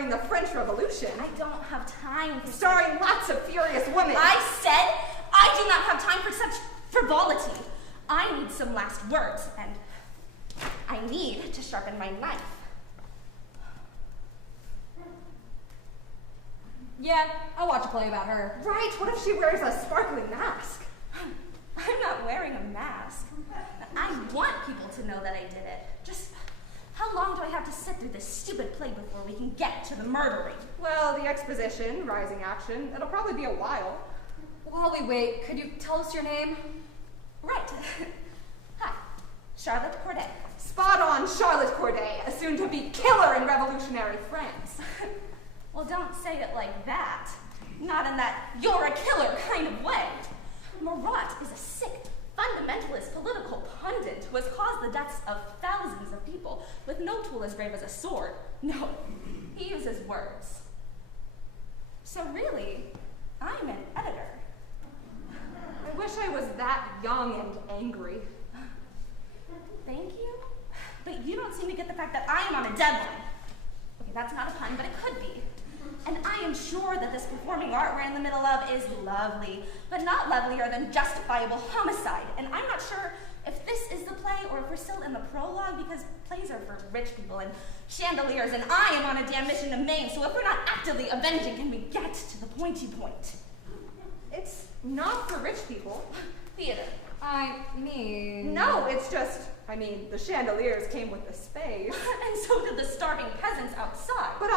during the French Revolution. I don't have time for starring lots of furious women. I said I do not have time for such frivolity. I need some last words, and I need to sharpen my knife. Yeah, I'll watch a play about her. Right, what if she wears a sparkling mask? I'm not wearing a mask. I want people to know that I did it. Just how long do I have to sit through this stupid play before we can get to the murdering? Well, the exposition, rising action, it'll probably be a while. While we wait, could you tell us your name? Right. Hi, Charlotte Corday. Spot on, Charlotte Corday, a soon-to-be killer in revolutionary France. Well, don't say it like that. Not in that you're a killer kind of way. Marat is a sick, fundamentalist political pundit who has caused the deaths of thousands of people with no tool as brave as a sword. No, he uses words. So really, I'm an editor. I wish I was that young and angry. Thank you, but you don't seem to get the fact that I am on a deadline. Okay, that's not a pun, but it could be. And I am sure that this performing art we're in the middle of is lovely, but not lovelier than justifiable homicide. And I'm not sure if this is the play or if we're still in the prologue, because plays are for rich people and chandeliers, and I am on a damn mission to Maine, so if we're not actively avenging, can we get to the pointy point? It's not for rich people. Theater. I mean... No, it's just, the chandeliers came with the space. And so did the starving peasants outside. But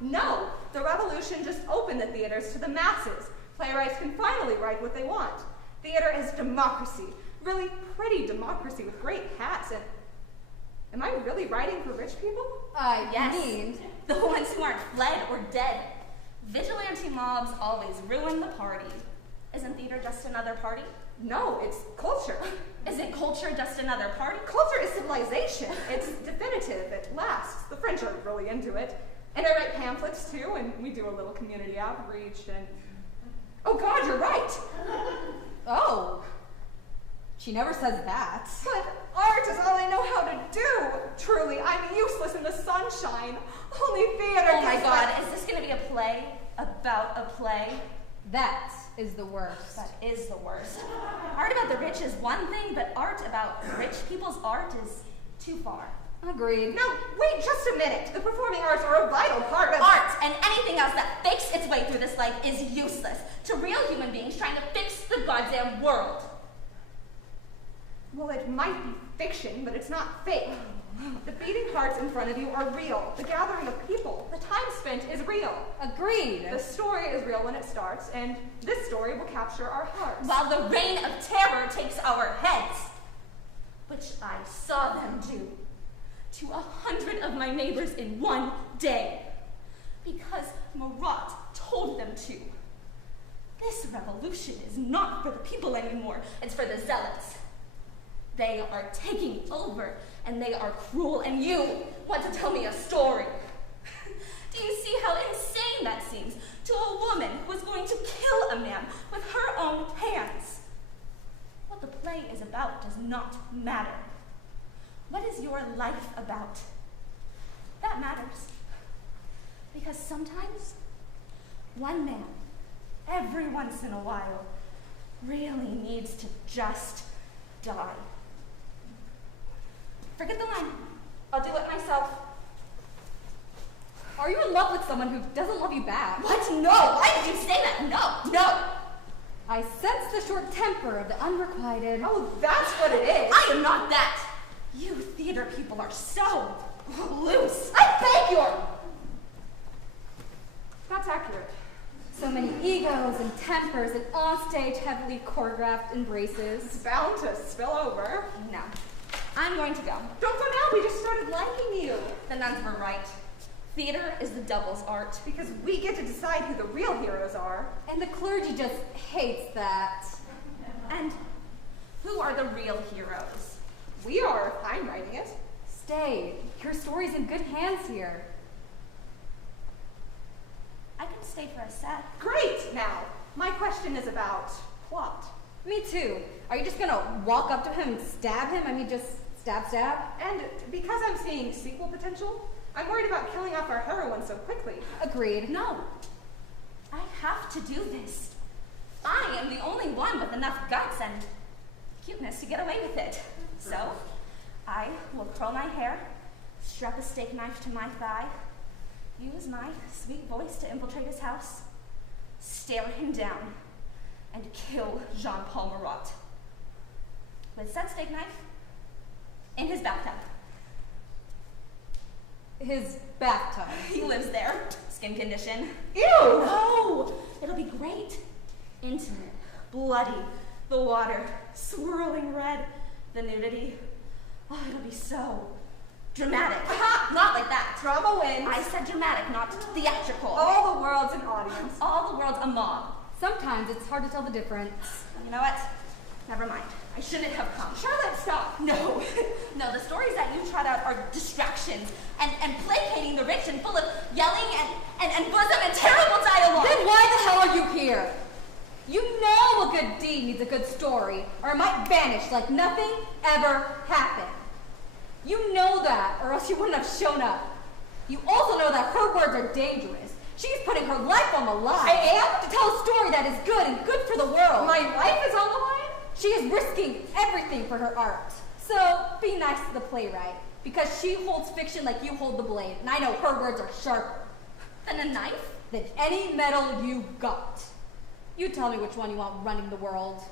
no, the revolution just opened the theaters to the masses. Playwrights can finally write what they want. Theater is democracy, really pretty democracy with great hats. And am I really writing for rich people? Yes. The ones who aren't fled or dead. Vigilante mobs always ruin the party. Isn't theater just another party? No, it's culture. Isn't culture just another party? Culture is civilization. It's definitive. It lasts. The French are really into it. And I write pamphlets too, and we do a little community outreach and... Oh God, you're right! Oh. She never says that. But art is all I know how to do. Truly, I'm useless in the sunshine. Only theater. Oh my God, is this going to be a play about a play? That is the worst. That is the worst. Art about the rich is one thing, but art about rich people's art is too far. Agreed. Now, wait just a minute. The performing arts are a vital part of... Art and anything else that fakes its way through this life is useless to real human beings trying to fix the goddamn world. Well, it might be fiction, but it's not fake. The beating hearts in front of you are real. The gathering of people, the time spent is real. Agreed. The story is real when it starts, and this story will capture our hearts. While the reign of terror takes our heads, which I saw them do to 100 of my neighbors in one day, because Marat told them to. This revolution is not for the people anymore, it's for the zealots. They are taking over, and they are cruel, and you want to tell me a story. Do you see how insane that seems to a woman who is going to kill a man with her own hands? What the play is about does not matter. What is your life about? That matters. Because sometimes, one man, every once in a while, really needs to just die. Forget the line. I'll do it myself. Are you in love with someone who doesn't love you back? What? No! Why did you say that? No! No! I sense the short temper of the unrequited. Oh, that's what it is. I am not that! You theater people are so loose. I beg your... That's accurate. So many egos and tempers and onstage heavily choreographed embraces. It's bound to spill over. No. I'm going to go. Don't go now, we just started liking you. The nuns were right. Theater is the devil's art. Because we get to decide who the real heroes are. And the clergy just hates that. And who are the real heroes? We are. I'm writing it. Stay. Your story's in good hands here. I can stay for a sec. Great! Now, my question is about plot. Me too. Are you just gonna walk up to him and stab him? Just stab? And because I'm seeing sequel potential, I'm worried about killing off our heroine so quickly. Agreed. No. I have to do this. I am the only one with enough guts and cuteness to get away with it. So, I will curl my hair, strap a steak knife to my thigh, use my sweet voice to infiltrate his house, stare him down, and kill Jean-Paul Marat. With said steak knife, in his bathtub. His bathtub. He lives there. Skin condition. Ew! No! It'll be great. Intimate, bloody, the water, swirling red, the nudity. Oh, it'll be so dramatic. Not like that. Drama wins. I said dramatic, not theatrical. All the world's an audience. All the world's a mob. Sometimes it's hard to tell the difference. You know what? Never mind. I shouldn't have come. Charlotte, stop. No. No, the stories that you trot out are distractions and placating the rich and full of yelling and bosom and terrible dialogue. Then why the hell are you here? You know a good deed needs a good story, or it might vanish like nothing ever happened. You know that, or else you wouldn't have shown up. You also know that her words are dangerous. She's putting her life on the line. I am? To tell a story that is good and good for the world. My life is on the line? She is risking everything for her art. So be nice to the playwright, because she holds fiction like you hold the blade, and I know her words are sharper Than a knife? than any metal you got. You tell me which one you want running the world.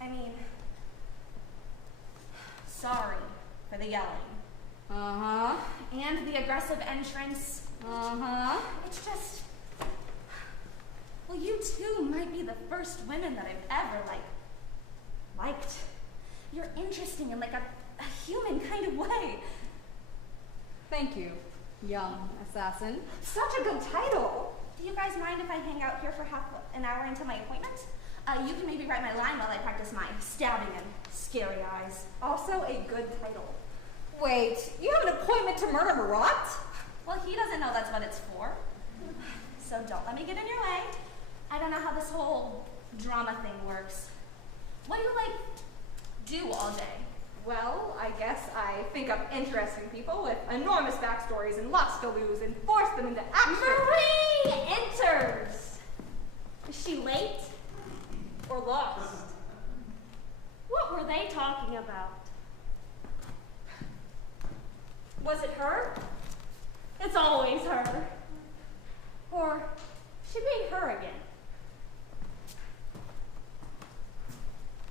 I mean, sorry for the yelling. Uh-huh. And the aggressive entrance. Uh-huh. It's just, well, you two might be the first women that I've ever, liked. You're interesting in, a human kind of way. Thank you, young assassin. Such a good title. Do you guys mind if I hang out here for half an hour until my appointment? You can maybe write my line while I practice my stabbing and scary eyes. Also a good title. Wait, you have an appointment to murder Marat? Well, he doesn't know that's what it's for. So don't let me get in your way. I don't know how this whole drama thing works. What do you, do all day? Well, I guess I think up interesting people with enormous backstories and lots to lose and force them into action. Marie enters. Is she late or lost? What were they talking about? Was it her? It's always her. Or she being her again?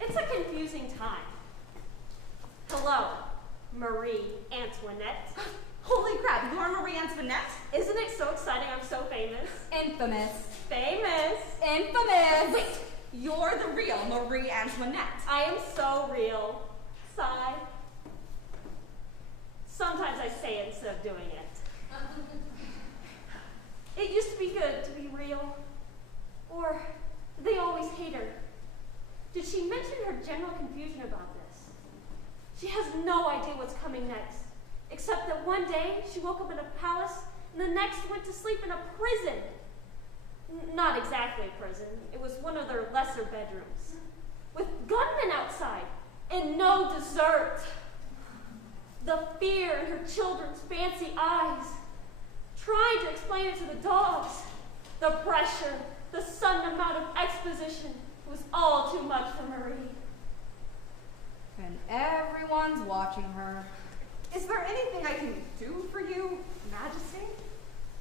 It's a confusing time. Hello, Marie Antoinette. Holy crap, you're Marie Antoinette? Isn't it so exciting I'm so famous? Infamous. Famous. Infamous. Wait, you're the real Marie Antoinette. I am so real. Sigh. Sometimes I say it instead of doing it. It used to be good to be real. Or did they always hate her? Did she mention her general confusion about this? She has no idea what's coming next, except that one day she woke up in a palace and the next went to sleep in a prison. Not exactly a prison. It was one of their lesser bedrooms, with gunmen outside and no dessert. The fear in her children's fancy eyes. Trying to explain it to the dogs. The pressure, the sudden amount of exposition was all too much for Marie. And everyone's watching her. Is there anything I can do for you, Majesty?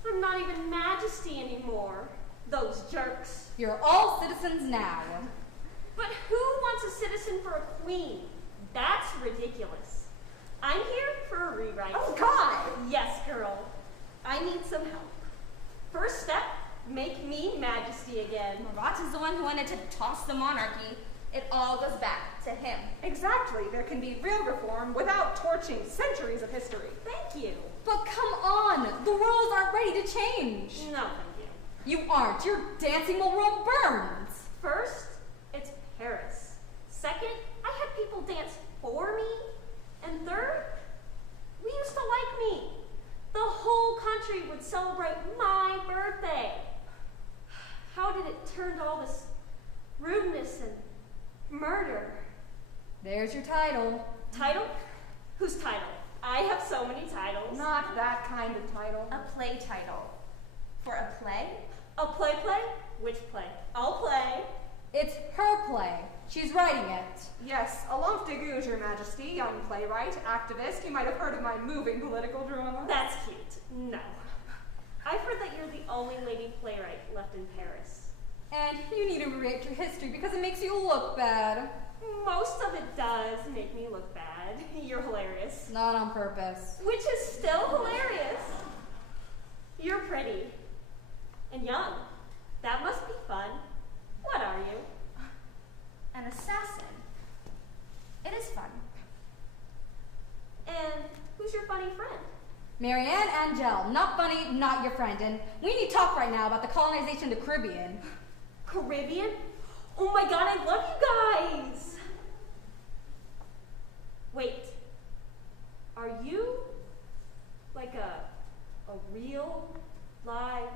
I'm not even Majesty anymore. Those jerks. You're all citizens now. But who wants a citizen for a queen? That's ridiculous. I'm here for a rewrite. Oh, God! Yes, girl. I need some help. First step, make me Majesty again. Marat is the one who wanted to toss the monarchy. It all goes back to him. Exactly. There can be real reform without torching centuries of history. Thank you. But come on, the rules aren't ready to change. No, thank you. You aren't. Your dancing while Rome burns. First, it's Paris. Second, I had people dance for me. And third, we used to like me. The whole country would celebrate my birthday. How did it turn to all this rudeness and murder? There's your title. Title? Whose title? I have so many titles. Not that kind of title. A play title. For a play? A play? Which play? I'll play. It's her play. She's writing it. Yes, a lump de goût, Your Majesty, young playwright, activist. You might have heard of my moving political drama. That's cute. No. I've heard that you're the only lady playwright left in Paris. And you need to rewrite your history because it makes you look bad. Most of it does make me look bad. You're hilarious. Not on purpose. Which is still hilarious. You're pretty. And young. That must be fun. What are you? An assassin. It is fun. And who's your funny friend? Marianne Angel, not funny, not your friend. And we need to talk right now about the colonization of the Caribbean. Caribbean? Oh my god, I love you guys! Wait. Are you like a real live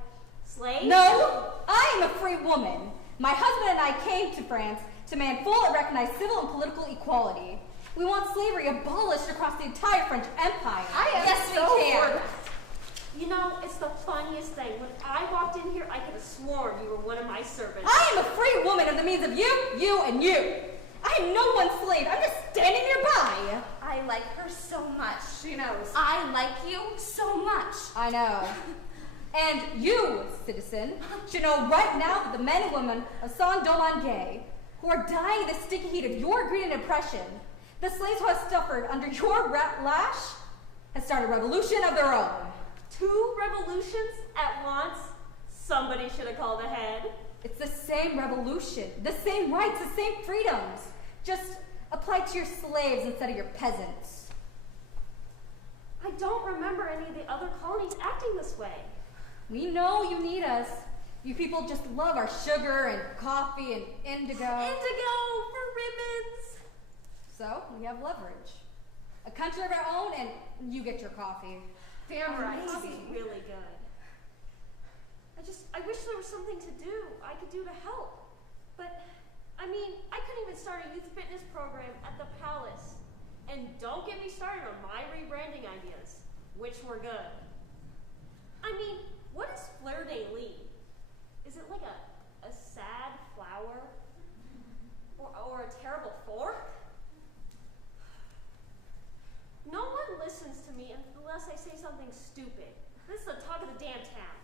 slave? No, I am a free woman. My husband and I came to France to demand full and recognized civil and political equality. We want slavery abolished across the entire French Empire. Yes, we can. You know, it's the funniest thing. When I walked in here, I could have sworn you were one of my servants. I am a free woman of the means of you, and you. I am no one's slave. I'm just standing nearby. I like her so much. She knows. I like you so much. I know. And you, citizen, should know right now that the men and women of Saint-Domingue, who are dying in the sticky heat of your greed and oppression, the slaves who have suffered under your lash, have started a revolution of their own. 2 revolutions at once? Somebody should have called ahead. It's the same revolution, the same rights, the same freedoms. Just apply to your slaves instead of your peasants. I don't remember any of the other colonies acting this way. We know you need us. You people just love our sugar and coffee and indigo. Indigo for ribbons! So, we have leverage. A country of our own, and you get your coffee. Damn right. Coffee's really good. I wish there was something to do, I could do to help. But, I mean, I couldn't even start a youth fitness program at the palace. And don't get me started on my rebranding ideas, which were good. I mean, what is fleur de lis? Is it like a sad flower? Or a terrible fork? No one listens to me unless I say something stupid. This is the talk of the damn town.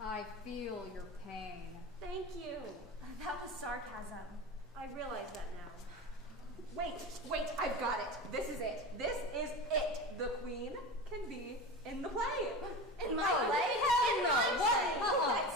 I feel your pain. Thank you. That was sarcasm. I realize that now. Wait, I've got it. This is it. This is it. The queen can be in the play. In my Oh, play? hell In no. my What? play.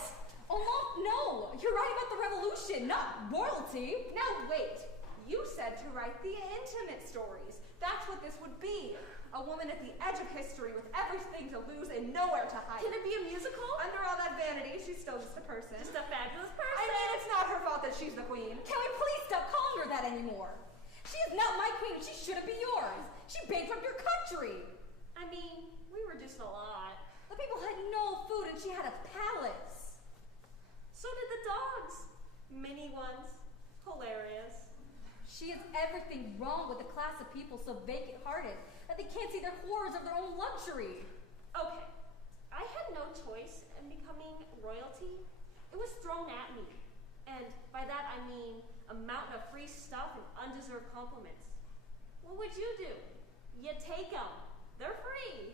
Oh, no. You're right about the revolution, not royalty. Now wait. You said to write the intimate stories. That's what this would be. A woman at the edge of history with everything to lose and nowhere to hide. Can it be a musical? Under all that vanity, she's still just a person. Just a fabulous person. I mean, it's not her fault that she's the queen. Can we please stop calling her that anymore? She is not my queen, and she shouldn't be yours. She bankrupted your country. I mean, we reduced a lot. The people had no food, and she had a palace. So did the dogs. Mini ones. Hilarious. She has everything wrong with the class of people so vacant-hearted that they can't see the horrors of their own luxury. Okay, I had no choice in becoming royalty. It was thrown at me. And by that I mean a mountain of free stuff and undeserved compliments. What would you do? You take them. They're free.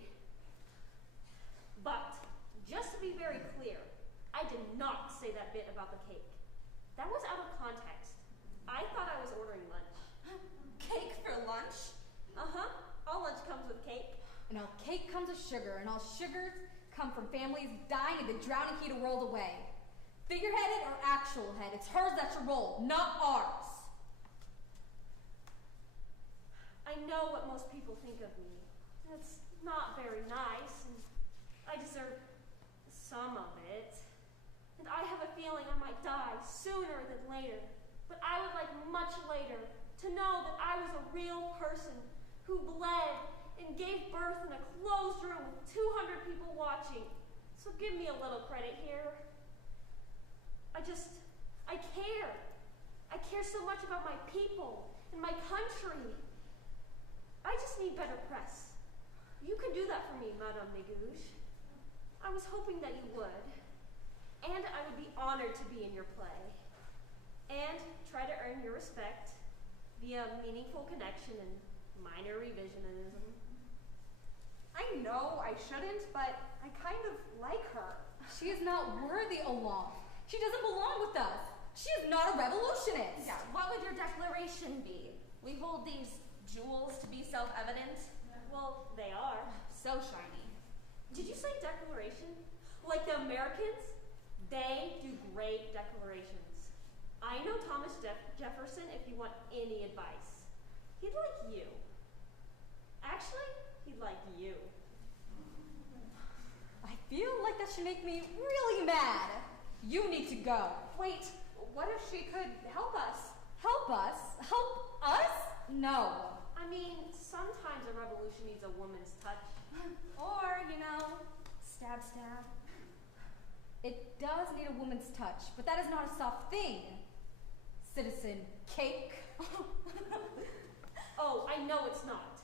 But, just to be very clear, I did not say that bit about the cake. That was out of context. I thought I was ordering lunch. Cake for lunch? Uh-huh. All lunch comes with cake. And all cake comes with sugar, and all sugars come from families dying in the drowning heat of world away. Figureheaded or actual head, it's hers that's your role, not ours. I know what most people think of me. It's not very nice, and I deserve some of it. And I have a feeling I might die sooner than later. But I would like much later to know that I was a real person who bled and gave birth in a closed room with 200 people watching. So give me a little credit here. I care. I care so much about my people and my country. I just need better press. You can do that for me, Madame Négouge. I was hoping that you would. And I would be honored to be in your play. And try to earn your respect via meaningful connection and minor revisionism. I know I shouldn't, but I kind of like her. She is not worthy, Olaf. She doesn't belong with us. She is not a revolutionist. Yeah, what would your declaration be? We hold these jewels to be self-evident? Well, they are. So shiny. Did you say declaration? Like the Americans? They do great declarations. I know Thomas Jefferson if you want any advice. He'd like you. Actually, he'd like you. I feel like that should make me really mad. You need to go. Wait, what if she could help us? Help us? Help us? No. I mean, sometimes a revolution needs a woman's touch. Or, stab, stab. It does need a woman's touch, but that is not a soft thing. Citizen Cake. Oh, I know it's not.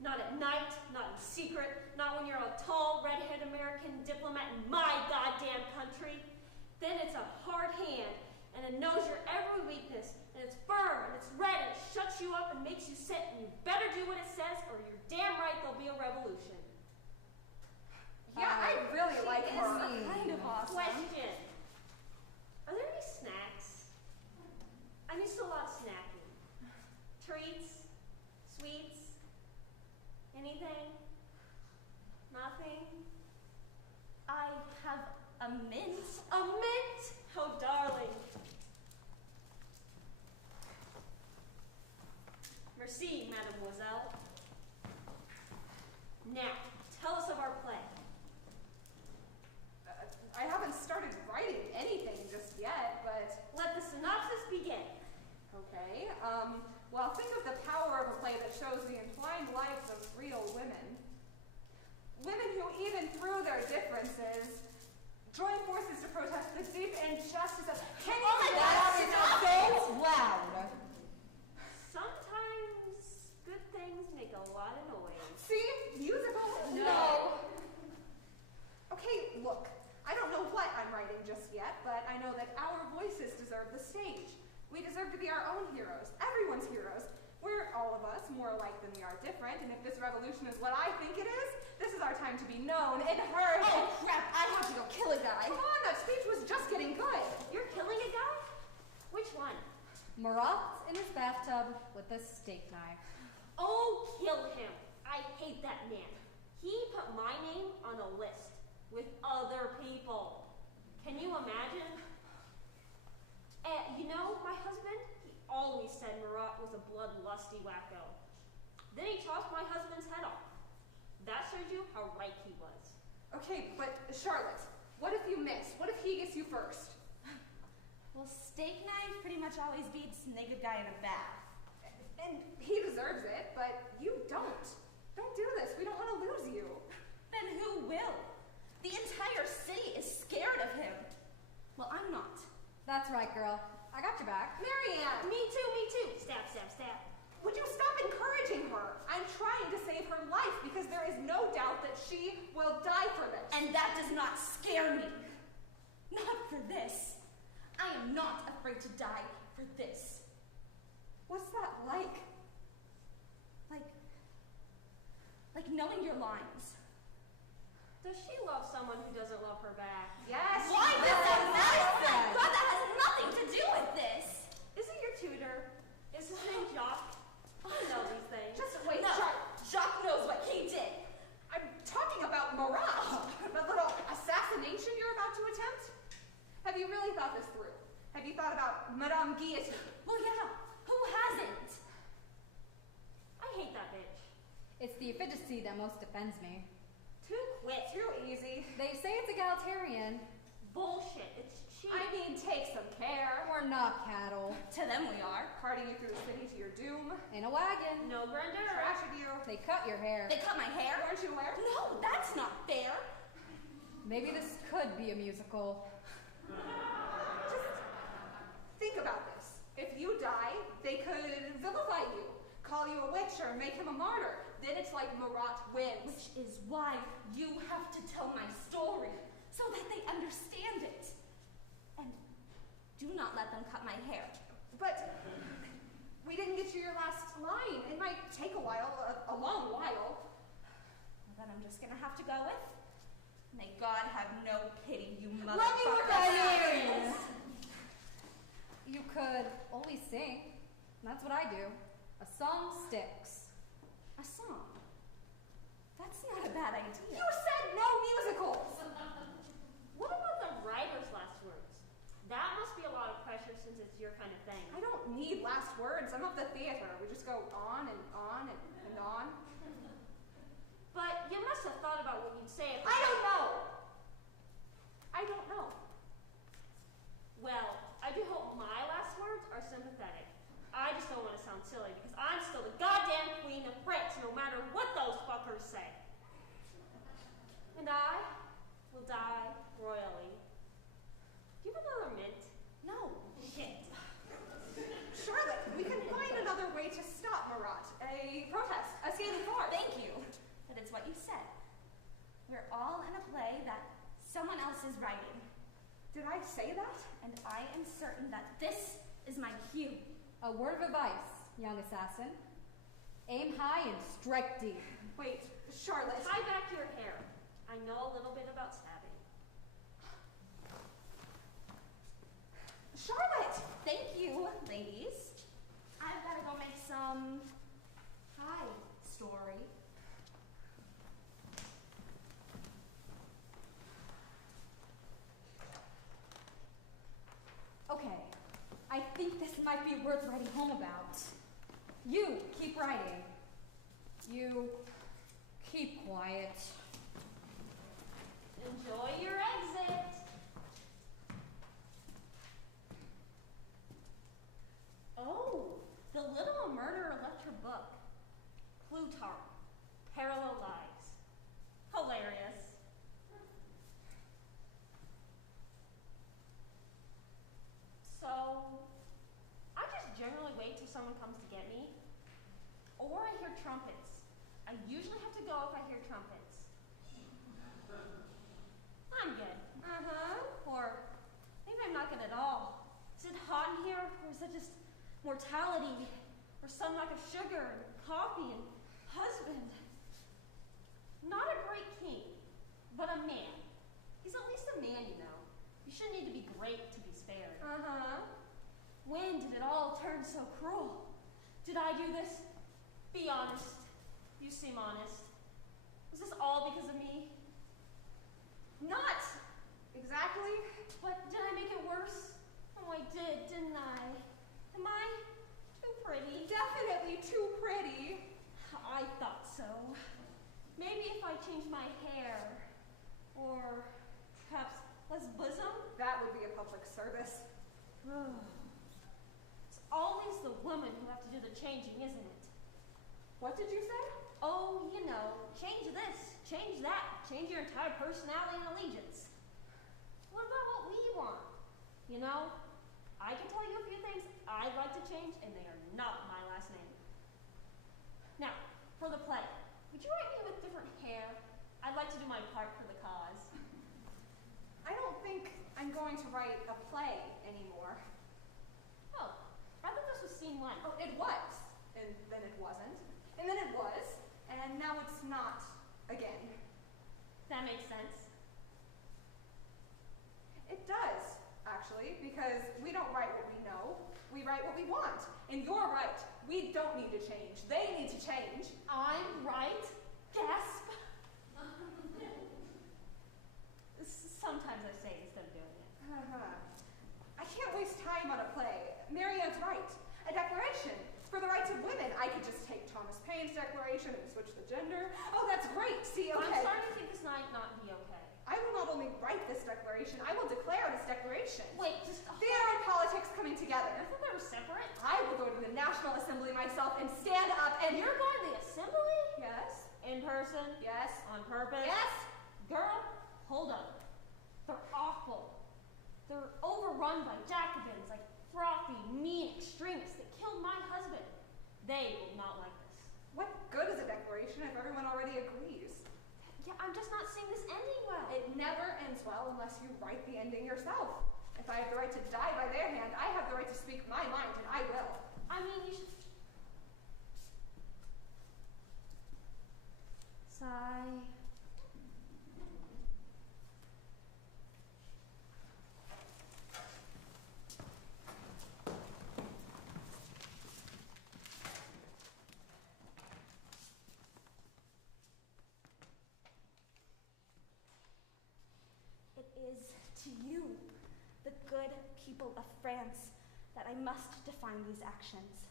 Not at night, not in secret, not when you're a tall, red-haired American diplomat in my goddamn country. Then it's a hard hand, and it knows your every weakness, and it's firm, and it's red, and it shuts you up and makes you sit, and you better do what it says, or you're damn right there'll be a revolution. Yeah, I really like her. Kind of awesome. Question. Are there any snacks? I'm used to a lot of snacking. Treats? Sweets? Anything? Nothing? I have a mint. A mint? Oh, darling. Merci, mademoiselle. Now, tell us of our play. I haven't started writing anything just yet, but... Let the synopsis begin. Okay, well, think of the power of a play that shows the entwined lives of real women. Women who, even through their differences, join forces to protest the deep injustice of... That is so loud. Sometimes good things make a lot of noise. See? Musical? No. Okay, look, I don't know what I'm writing just yet, but I know that our voices deserve the stage. We deserve to be our own heroes, everyone's heroes. We're all of us more alike than we are different, and if this revolution is what I think it is, this is our time to be known and heard. Oh, crap, I have to go kill a guy. Come on, that speech was just getting good. You're killing a guy? Which one? Marat's in his bathtub with a steak knife. Oh, kill him. I hate that man. He put my name on a list with other people. Can you imagine? My husband, he always said Marat was a bloodlusty wacko. Then he chopped my husband's head off. That shows you how right he was. Okay, but Charlotte, what if you miss? What if he gets you first? Well, steak knife pretty much always beats naked guy in a bath. And he deserves it, but you don't. Don't do this. We don't want to lose you. Then who will? The entire city is scared of him. Well, I'm not. That's right, girl. I got your back. Marianne! Me too. Stab, stab, stab. Would you stop encouraging her? I'm trying to save her life because there is no doubt that she will die for this. And that does not scare me. Not for this. I am not afraid to die for this. What's that like? Like knowing your lines. Does she love someone who doesn't love her back? Yes. Why does that matter? God, that has nothing to do with this. Is it your tutor? Is his name Jacques? I know these things. Just wait, No, Jacques knows what he did. I'm talking about Marat, the little assassination you're about to attempt. Have you really thought this through? Have you thought about Madame Guillotine? Well, yeah, who hasn't? I hate that bitch. It's the efficacy that most offends me. Too quick. Too easy. They say it's egalitarian. Bullshit. It's cheap. I mean, take some care. We're not cattle. To them we are. Carting you through the city to your doom. In a wagon. No grandeur. Trash of you. They cut your hair. They cut my hair? Weren't you aware? No, that's not fair. Maybe this could be a musical. Just think about this. If you die, they could vilify you, call you a witch, or make him a martyr. then it's like Marat wins. Which is why you have to tell my story, so that they understand it. And do not let them cut my hair. But we didn't get to your last line. It might take a while, a long while. Well, then I'm just gonna have to go with, may God have no pity, you motherfucker. Let me work on ears! You could always sing. That's what I do. A song sticks. A song? That's not a bad idea. You said no musicals! What about the writer's last words? That must be a lot of pressure since it's your kind of thing. I don't need last words. I'm of the theater. We just go on and on and on. But you must have thought about what you'd say if I don't know. Well, I do hope my last words are sympathetic. I just don't want to sound silly because I'm still the goddamn queen of France no matter what those fuckers say. And I will die royally. Do you have another mint? No. Shit. Charlotte, we can find another way to stop Marat. A protest, a scathing force. Thank you. But it's what you said. We're all in a play that someone else is writing. Did I say that? And I am certain that this is my cue. A word of advice, young assassin. Aim high and strike deep. Wait, Charlotte. Tie back your hair. I know a little bit about stabbing. Charlotte! Thank you, ladies. I've got to go make some high story. Okay, I think this might be worth writing home about. You keep writing. You keep quiet. Enjoy your exit. Oh, the little murderer left her book. Plutarch, Parallel Lives. Hilarious. So, I just generally wait till someone comes to get me. Or I hear trumpets. I usually have to go if I hear trumpets. I'm good. Uh-huh. Or maybe I'm not good at all. Is it hot in here? Or is it just mortality? Or some lack of sugar and coffee and husband? Not a great king, but a man. He's at least a man, you know. You shouldn't need to be great to be spared. Uh-huh. When did it all turn so cruel? Did I do this? Be honest. You seem honest. Was this all because of me? Not exactly. But did I make it worse? Oh, I did, didn't I? Am I too pretty? Definitely too pretty. I thought so. Maybe if I changed my hair, or perhaps less bosom? That would be a public service. It's always the woman who have to do the changing, isn't it? What did you say? Oh, you know, change this, change that, change your entire personality and allegiance. What about what we want? You know, I can tell you a few things I'd like to change, and they are not my last name. Now, for the play, would you write me with different hair? I'd like to do my part for the cause. I don't think I'm going to write a play anymore. Oh, I thought this was scene one. Oh, it was. And then it wasn't. And then it was. And now it's not again. That makes sense. It does, actually, because we don't write what we know. We write what we want. And you're right. We don't need to change. They need to change. I'm right. Gasp. Sometimes I say instead of doing it. I can't waste time on a play. Marianne's right. A declaration for the rights of women. I could just take Thomas Paine's declaration and switch the gender. Oh, that's great. See, okay. I'm starting to think this might not be okay. I will not only write this declaration, I will declare this declaration. Wait, just Theater and politics coming together. I thought they were separate. I will go to the National Assembly myself and stand up and... You're going to the assembly? Yes. In person? Yes. On purpose? Yes. Girl, hold up. They're awful. They're overrun by Jacobins, like frothy, mean extremists that killed my husband. They will not like this. What good is a declaration I'm just not seeing this ending well. It never ends well unless you write the ending yourself. If I have the right to die by their hand, I have the right to speak my mind, and I will. I mean, you should... Sigh. It is to you, the good people of France, that I must define these actions.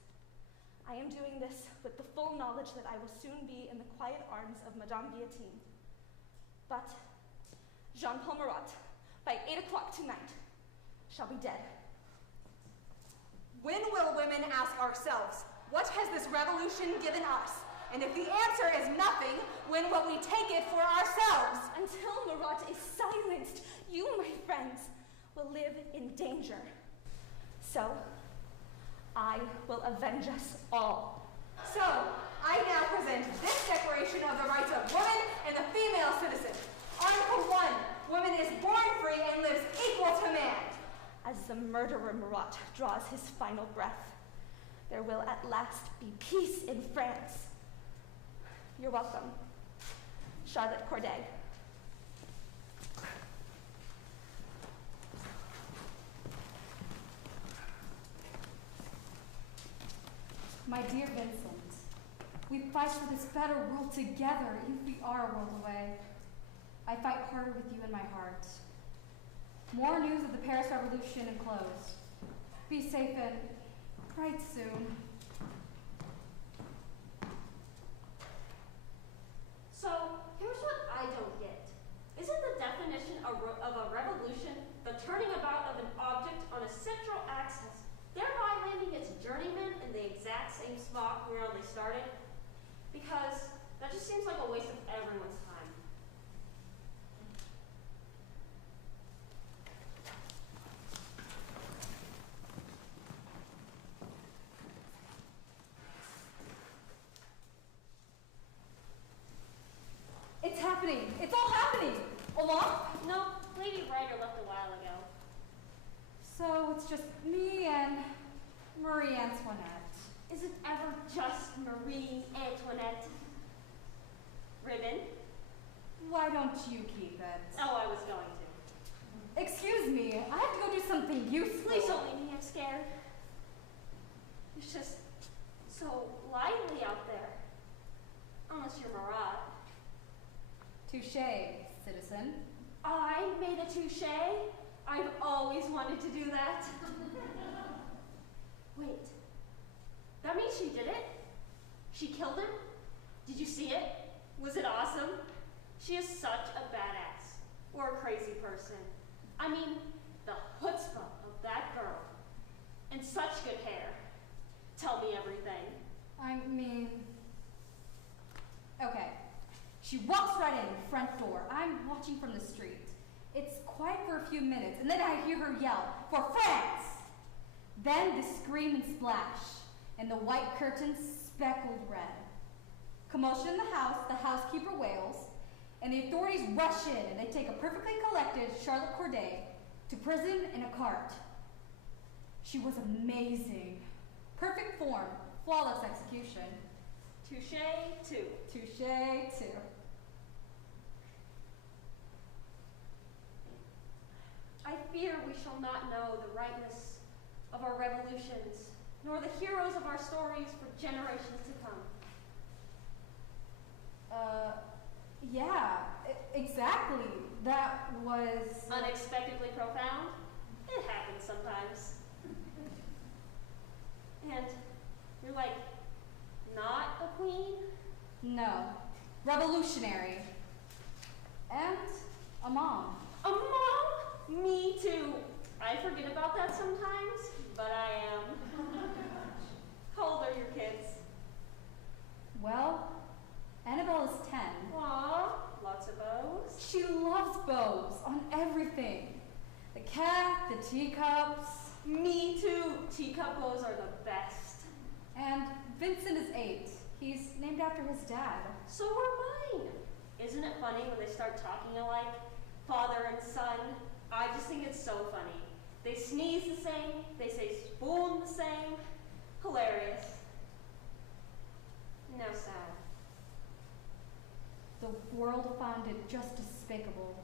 I am doing this with the full knowledge that I will soon be in the quiet arms of Madame Guillotine. But Jean-Paul Marat, by 8 o'clock tonight, shall be dead. When will women ask ourselves, what has this revolution given us? And if the answer is nothing, when will we take it for ourselves? Until Marat is silenced, you, my friends, will live in danger. So, I will avenge us all. So, I now present this Declaration of the Rights of Woman and the Female Citizen. Article 1, woman is born free and lives equal to man. As the murderer Marat draws his final breath, there will at last be peace in France. You're welcome, Charlotte Corday. My dear Vincent, we fight for this better world together, even if we are a world away. I fight harder with you in my heart. More news of the Paris Revolution enclosed. Be safe and write soon. So, here's what I don't get. Isn't the definition of a revolution the turning about of an object on a central axis, thereby landing its journeyman in the exact same spot where they started? Because that just seems like a waste of everyone's time. It's happening. It's all happening. Along? No, Lady Ryder left a while ago. So it's just me and Marie Antoinette. Is it ever just Marie Antoinette? Ribbon? Why don't you keep it? Oh, I was going to. Excuse me, I have to go do something useful. Please don't leave me, I'm scared. It's just so lively out there. Unless you're Marat. Touché, citizen. I made a touche? I've always wanted to do that. Wait, that means she did it? She killed him? Did you see it? Was it awesome? She is such a badass, or a crazy person. I mean, the chutzpah of that girl. And such good hair. Tell me everything. I mean... Okay. She walks right in, front door. I'm watching from the street. It's quiet for a few minutes, and then I hear her yell, "For France!" Then the scream and splash, and the white curtains speckled red. Commotion in the housekeeper wails, and the authorities rush in, and they take a perfectly collected Charlotte Corday to prison in a cart. She was amazing. Perfect form, flawless execution. Touché, too. Touché, too. I fear we shall not know the rightness of our revolutions, nor the heroes of our stories for generations to come. Yeah, exactly. That was... Unexpectedly profound? It happens sometimes. And you're like, not a queen? No. Revolutionary. And a mom. A mom? Me too. I forget about that sometimes, but I am. How old are your kids? Well, Annabelle is 10. Aw, lots of bows. She loves bows on everything. The cat, the teacups. Me too. Teacup bows are the best. And Vincent is 8. He's named after his dad. So are mine. Isn't it funny when they start talking alike? Father and son. I just think it's so funny. They sneeze the same, they say spoon the same. Hilarious. Now sad. The world found it just despicable.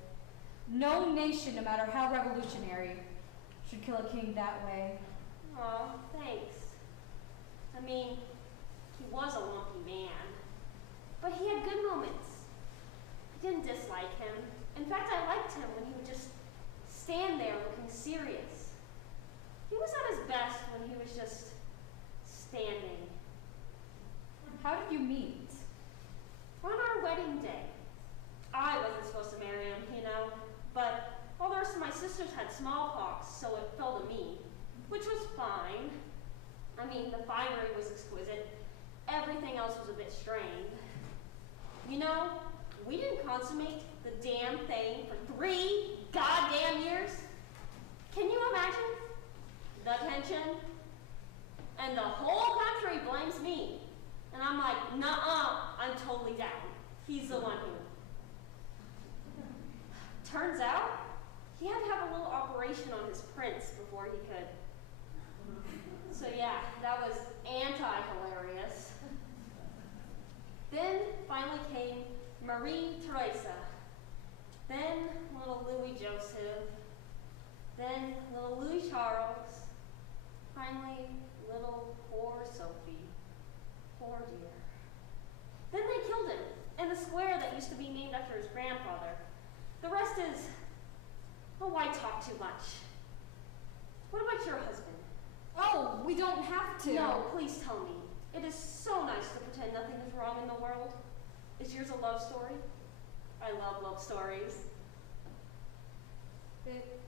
No nation, no matter how revolutionary, should kill a king that way. Oh, thanks. I mean, he was a lumpy man, but he had good moments. I didn't dislike him. In fact, I liked him when he would just stand there looking serious. He was at his best when he was just standing. How did you meet? On our wedding day. I wasn't supposed to marry him, you know, but all the rest of my sisters had smallpox, so it fell to me, which was fine. I mean, the finery was exquisite. Everything else was a bit strained. You know, we didn't consummate the damn thing for 3 goddamn years. Can you imagine? The tension. And the whole country blames me. And I'm like, nuh-uh, I'm totally down. He's the one who. Turns out, he had to have a little operation on his prints before he could. So yeah, that was anti-hilarious. Then finally came Marie Theresa. Then little Louis Joseph. Then little Louis Charles. Finally, little poor Sophie. Poor dear. Then they killed him in the square that used to be named after his grandfather. The rest is, oh, why talk too much? What about your husband? Oh, we don't have to. No, please tell me. It is so nice to pretend nothing is wrong in the world. Is yours a love story? I love love stories. It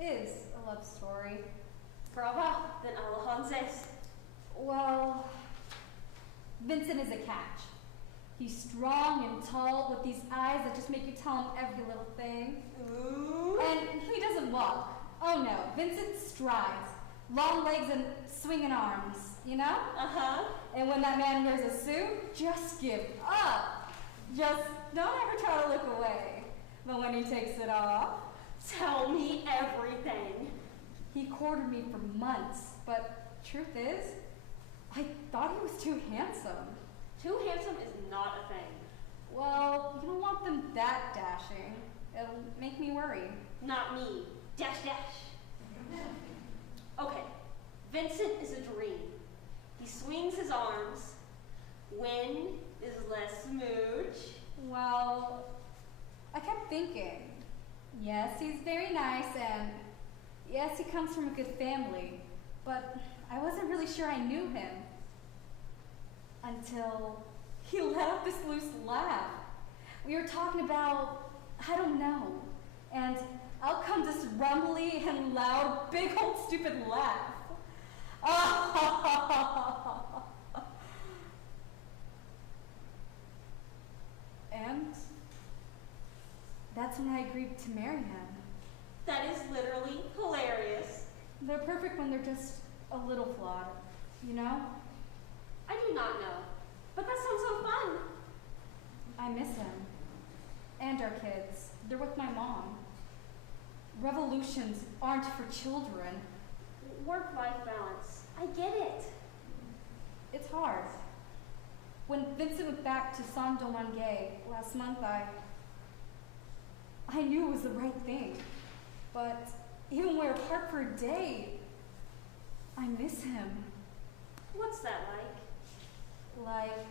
is a love story. Brava, then Alejandro's. Well, Vincent is a catch. He's strong and tall with these eyes that just make you tell him every little thing. Ooh. And he doesn't walk. Oh no, Vincent strides. Long legs and swinging arms, you know? Uh-huh. And when that man wears a suit, just give up. Just don't ever try to look away. But when he takes it off, Tell me everything. he courted me for months. But truth is, I thought he was too handsome. Too handsome is not a thing. Well, you don't want them that dashing. It'll make me worry. Not me. Dash dash. Okay, Vincent is a dream. He swings his arms. Wind is less smooch. Well, I kept thinking, yes, he's very nice, and yes, he comes from a good family, but I wasn't really sure I knew him until he let out this loose laugh. We were talking about, I don't know, and out comes this rumbly and loud, big old stupid laugh. And that's when I agreed to marry him. That is literally hilarious. They're perfect when they're just a little flawed, you know? I do not know, but that sounds so fun. I miss him. And our kids. They're with my mom. Revolutions aren't for children. Work-life balance. I get it. It's hard. When Vincent went back to Saint Domingue last month, I knew it was the right thing. But even when we're apart for a day, I miss him. What's that like? Like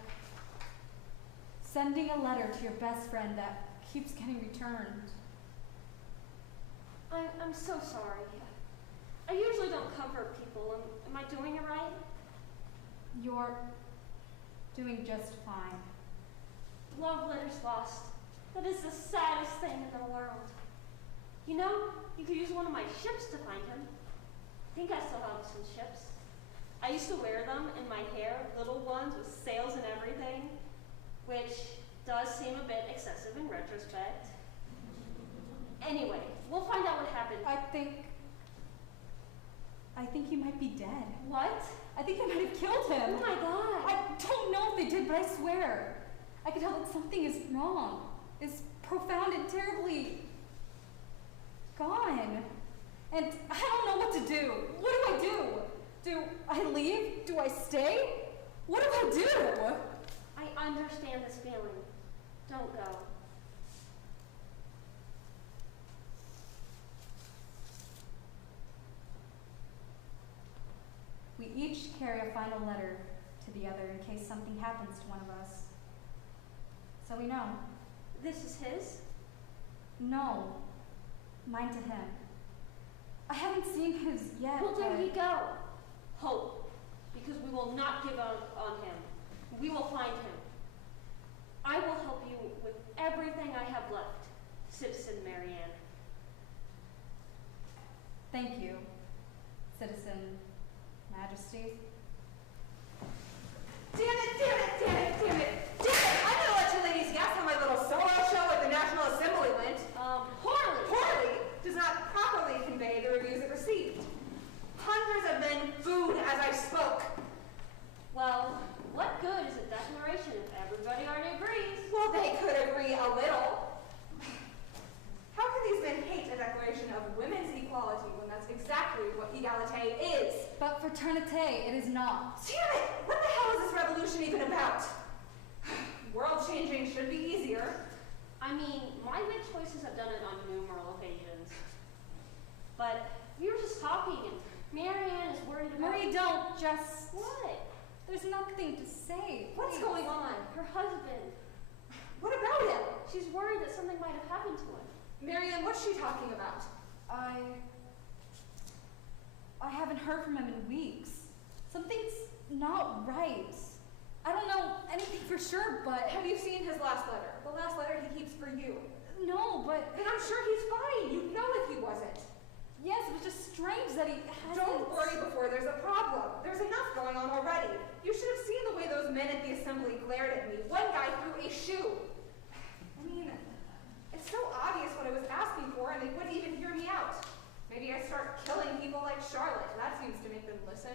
sending a letter to your best friend that keeps getting returned. I'm so sorry. I usually don't comfort people. Am I doing it right? You're doing just fine. Love letters lost. That is the saddest thing in the world. You know, you could use one of my ships to find him. I think I still have some ships. I used to wear them in my hair, little ones with sails and everything, which does seem a bit excessive in retrospect. Anyway, we'll find out what happened. I think he might be dead. What? I think they might have killed him. Oh my god. I don't know if they did, but I swear. I could tell that something is wrong. is profound and terribly gone. And I don't know what to do. What do I do? Do I leave? Do I stay? What do I do? I understand this feeling. Don't go. We each carry a final letter to the other in case something happens to one of us. So we know. This is his? No. Mine to him. I haven't seen his yet. Well, there you go. Hope. Because we will not give up on him. We will find him. I will help you with everything I have left, Citizen Marianne. Thank you, Citizen Majesty. Damn it, damn it, damn it, damn it, damn it! I'm gonna let you ladies guess how my little solo show at the National Assembly went. Poorly. Poorly does not properly convey the reviews it received. Hundreds of men booed as I spoke. Well, what good is a declaration if everybody already agrees? Well, they could agree a little. How can these men hate a declaration of women's equality when that's exactly what egalite is? But fraternité, it is not. Damn it! What the hell is this revolution even about? World changing should be easier. I mean, my mid choices have done it on numerous occasions. But we were just talking, and Marianne is worried about... Marie, don't just... What? There's nothing to say. What's going on? Her husband. What about him? She's worried that something might have happened to him. Marianne, what's she talking about? I haven't heard from him in weeks. Something's not right. I don't know anything for sure, but... Have you seen his last letter? The last letter he keeps for you. No, but... Then I'm sure he's fine. You'd know if he wasn't. Yes, it was just strange that he hasn't... Don't worry before there's a problem. There's enough going on already. You should have seen the way those men at the assembly glared at me. One guy threw a shoe. I mean, it's so obvious what I was asking for, and they wouldn't even hear me out. Maybe I start killing people like Charlotte. That seems to make them listen.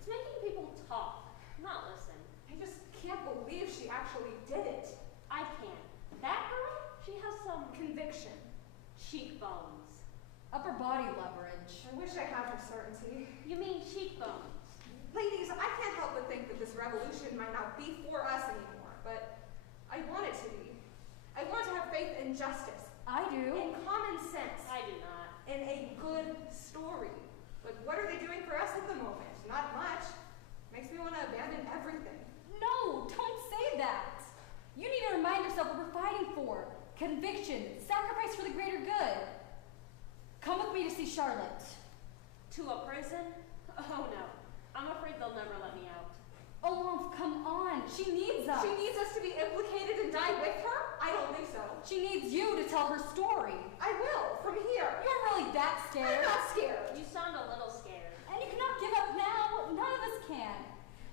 It's making people talk, not listen. I just can't believe she actually did it. I can. That girl, she has some Conviction. cheekbones. Upper body leverage. I wish I had her certainty. You mean cheekbones? Ladies, I can't help but think that this revolution might not be for us anymore, but I want it to be. I want to have faith in justice, I do. in common sense, I do not. in a good story. But what are they doing for us at the moment? Not much. Makes me want to abandon everything. No, don't say that. You need to remind yourself what we're fighting for. Conviction, sacrifice for the greater good. Come with me to see Charlotte. To a prison? Oh no. I'm afraid they'll never let me out. Oh, come on. She needs us. She needs us to be implicated and die with her? I don't think so. She needs you to tell her story. I will, from here. You're really that I'm scared. not scared. You sound a little scared. And you cannot give up now. None of us can.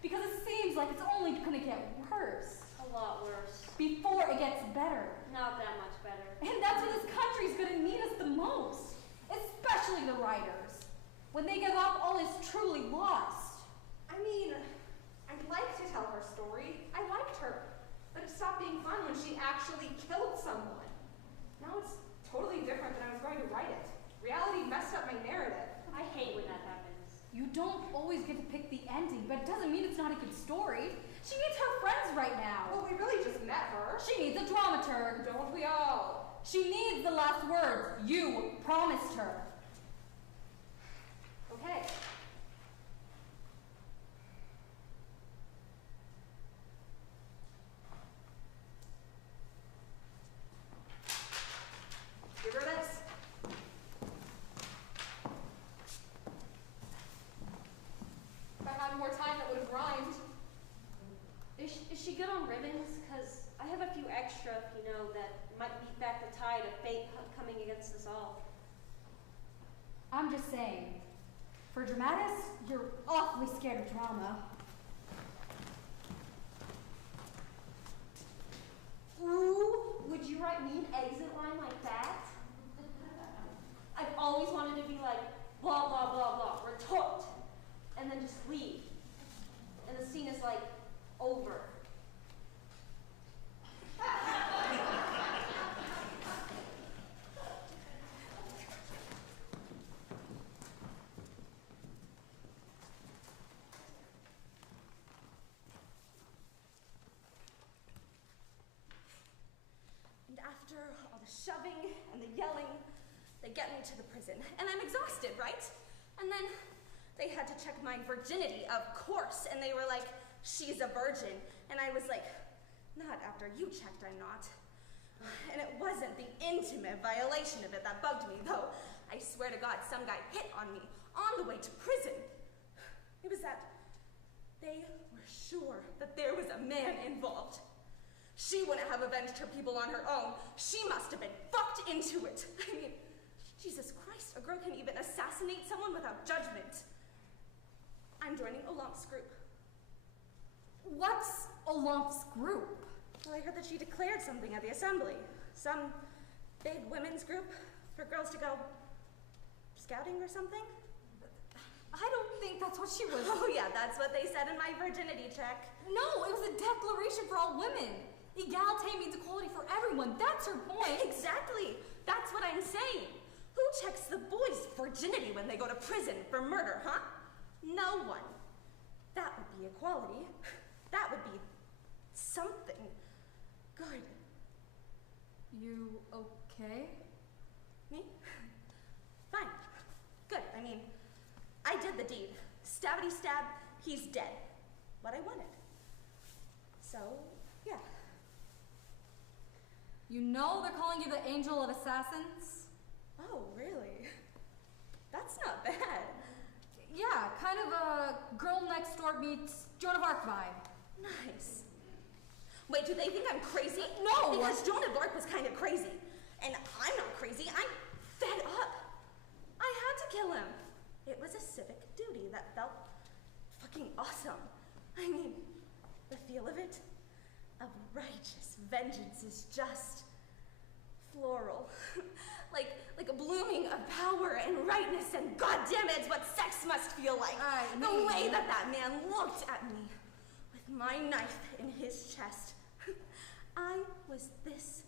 Because it seems like it's only going to get worse. A lot worse. Before it gets better. Not that much better. And that's when this country's going to need us the most. Especially the writers. When they give up, all is truly lost. I mean, I'd like to tell her story. I liked her. But it stopped being fun when she actually killed someone. Now it's totally different than I was going to write it. Reality messed up my narrative. I hate when that happens. You don't always get to pick the ending, but it doesn't mean it's not a good story. She needs her friends right now. Well, we really just met her. She needs a dramaturg. Don't we all? She needs the last words. You promised her. Okay. Give her this. If I had more time, that would have rhymed. Is she good on ribbons? Because I have a few extra, that might beat back the tide of fate coming against us all. I'm just saying, for dramatists, you're awfully scared of drama. Ooh, would you write me an exit line like that? I've always wanted to be like, blah, blah, blah, blah, retort, and then just leave. And the scene is like, over. the shoving and the yelling, they get me to the prison, and I'm exhausted, right? And then they had to check my virginity, of course, and they were like, she's a virgin. And I was like, not after you checked, I'm not. And it wasn't the intimate violation of it that bugged me, though. I swear to God, some guy hit on me on the way to prison. It was that they were sure that there was a man involved. She wouldn't have avenged her people on her own. She must have been fucked into it. I mean, Jesus Christ, a girl can even assassinate someone without judgment. I'm joining Olympe's group. What's Olympe's group? Well, I heard that she declared something at the assembly. Some big women's group for girls to go scouting or something. I don't think that's what she was. Oh yeah, that's what they said in my virginity check. No, it was a declaration for all women. Equality means equality for everyone. That's her point. Exactly. That's what I'm saying. Who checks the boys' virginity when they go to prison for murder, huh? No one. That would be equality. That would be something good. You okay? Me? Fine. Good. I mean, I did the deed. Stabbity stab, he's dead. What I wanted. So, yeah. You know they're calling you the Angel of Assassins? Oh, really? That's not bad. Yeah, kind of a girl next door meets Joan of Arc vibe. Nice. Wait, do they think I'm crazy? No! Because Joan of Arc was kind of crazy. And I'm not crazy, I'm fed up. I had to kill him. It was a civic duty that felt fucking awesome. I mean, the feel of it, of righteous vengeance is just floral. like a blooming of power and rightness, and goddamn it's what sex must feel like. The way that man looked at me with my knife in his chest. I was this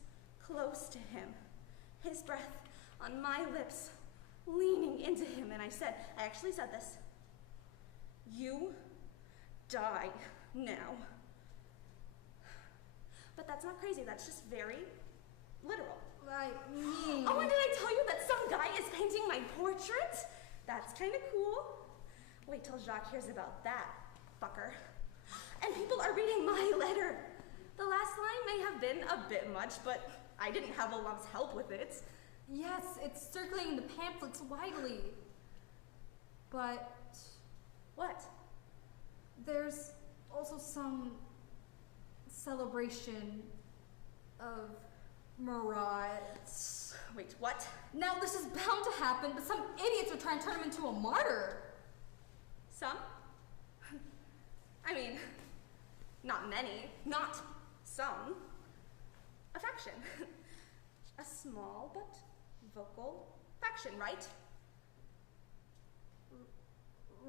close to him, his breath on my lips, leaning into him, and I actually said this: you die now. But that's not crazy, that's just very literal. I mean... Oh, and did I tell you that some guy is painting my portrait? That's kind of cool. Wait till Jacques hears about that, fucker. And people are reading my letter. The last line may have been a bit much, but I didn't have Olympe's help with it. Yes, it's circulating in the pamphlets widely. But... What? There's also some celebration of Marat. Wait, what? Now, this is bound to happen, but some idiots are trying to turn him into a martyr. Some? I mean, not many, not some. A faction. A small but vocal faction, right?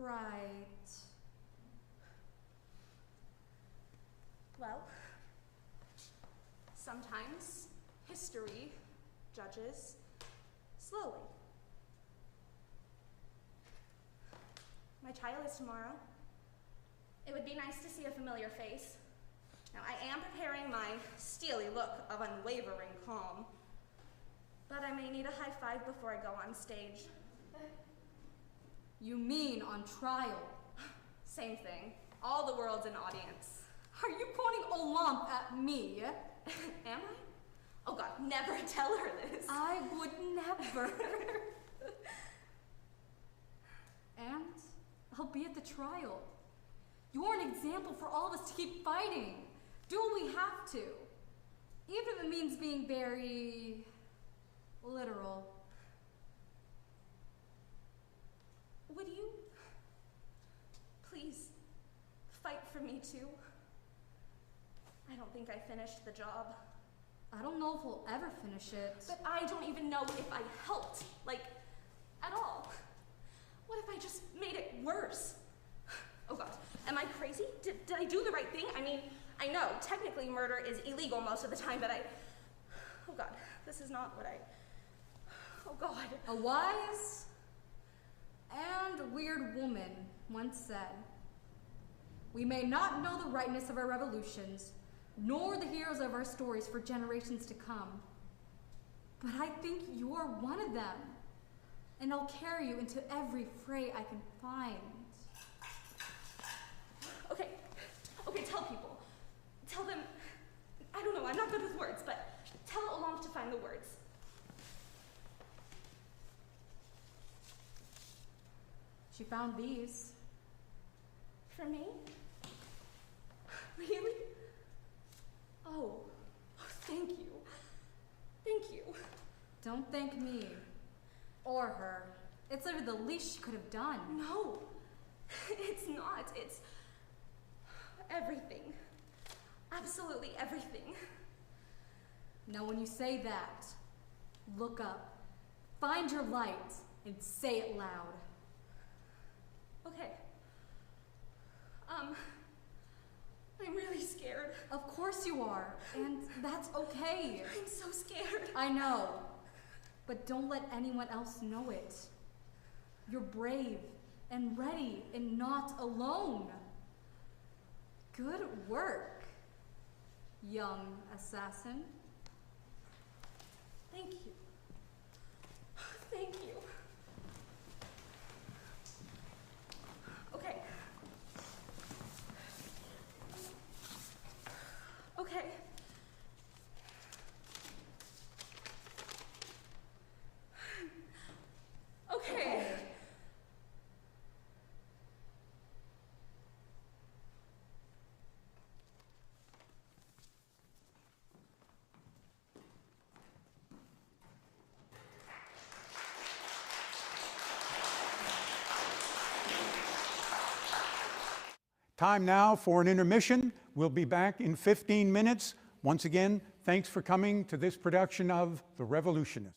Right. Well, sometimes history judges slowly. My trial is tomorrow. It would be nice to see a familiar face. Now, I am preparing my steely look of unwavering calm, but I may need a high five before I go on stage. You mean on trial? Same thing. All the world's an audience. Are you pointing Olympe at me? Am I? Oh God, never tell her this. I would never. And I'll be at the trial. You're an example for all of us to keep fighting. Do what we have to. Even if it means being very literal. Would you please fight for me too? I don't think I finished the job. I don't know if we'll ever finish it. But I don't even know if I helped, like, at all. What if I just made it worse? Oh God, am I crazy? Did I do the right thing? I mean, I know technically murder is illegal most of the time, but oh God, this is not what oh God. A wise and weird woman once said, "We may not know the rightness of our revolutions, nor the heroes of our stories for generations to come. But I think you're one of them. And I'll carry you into every fray I can find. Okay, tell people. Tell them, I don't know, I'm not good with words, but tell Olaf to find the words. She found these. For me? Really? Oh, thank you. Thank you. Don't thank me. Or her. It's literally the least she could have done. No, it's not. It's everything. Absolutely everything. Now when you say that, look up, find your light, and say it loud. Okay. I'm really scared. Of course you are, and that's okay. I'm so scared. I know, but don't let anyone else know it. You're brave and ready and not alone. Good work, young assassin. Thank you. Thank you. Okay. Okay. Okay. Time now for an intermission. We'll be back in 15 minutes. Once again, thanks for coming to this production of The Revolutionists.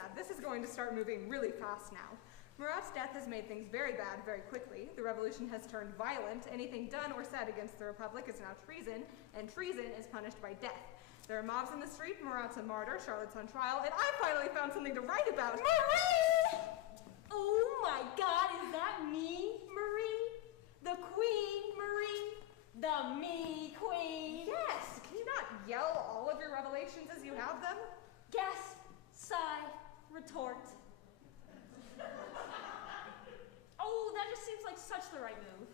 yeah, this is going to start moving really fast now. Murat's death has made things very bad very quickly. The revolution has turned violent. Anything done or said against the Republic is now treason, and treason is punished by death. There are mobs in the street, Murat's a martyr, Charlotte's on trial, and I finally found something to write about. Marie! Oh my God, is that me, Marie? The Queen, Marie? The me Queen? Yes! Can you not yell all of your revelations as you have them? Gasp, sigh, retort. Oh, that just seems like such the right move.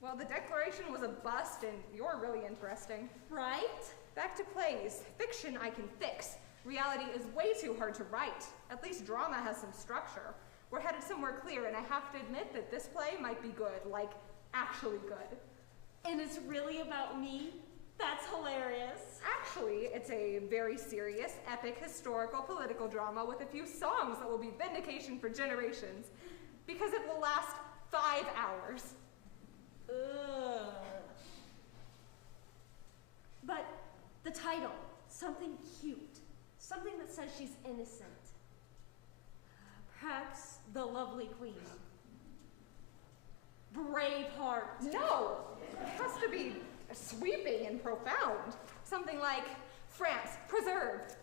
Well, the Declaration was a bust, and you're really interesting. Right? Back to plays. Fiction I can fix. Reality is way too hard to write. At least drama has some structure. We're headed somewhere clear, and I have to admit that this play might be good, like, actually good. And it's really about me? That's hilarious. Actually, it's a very serious, epic, historical, political drama with a few songs that will be vindication for generations, because it will last 5 hours. Ugh. But the title, something cute, something that says she's innocent. Perhaps the lovely queen. Braveheart. No! It has to be sweeping and profound. Something like France preserved.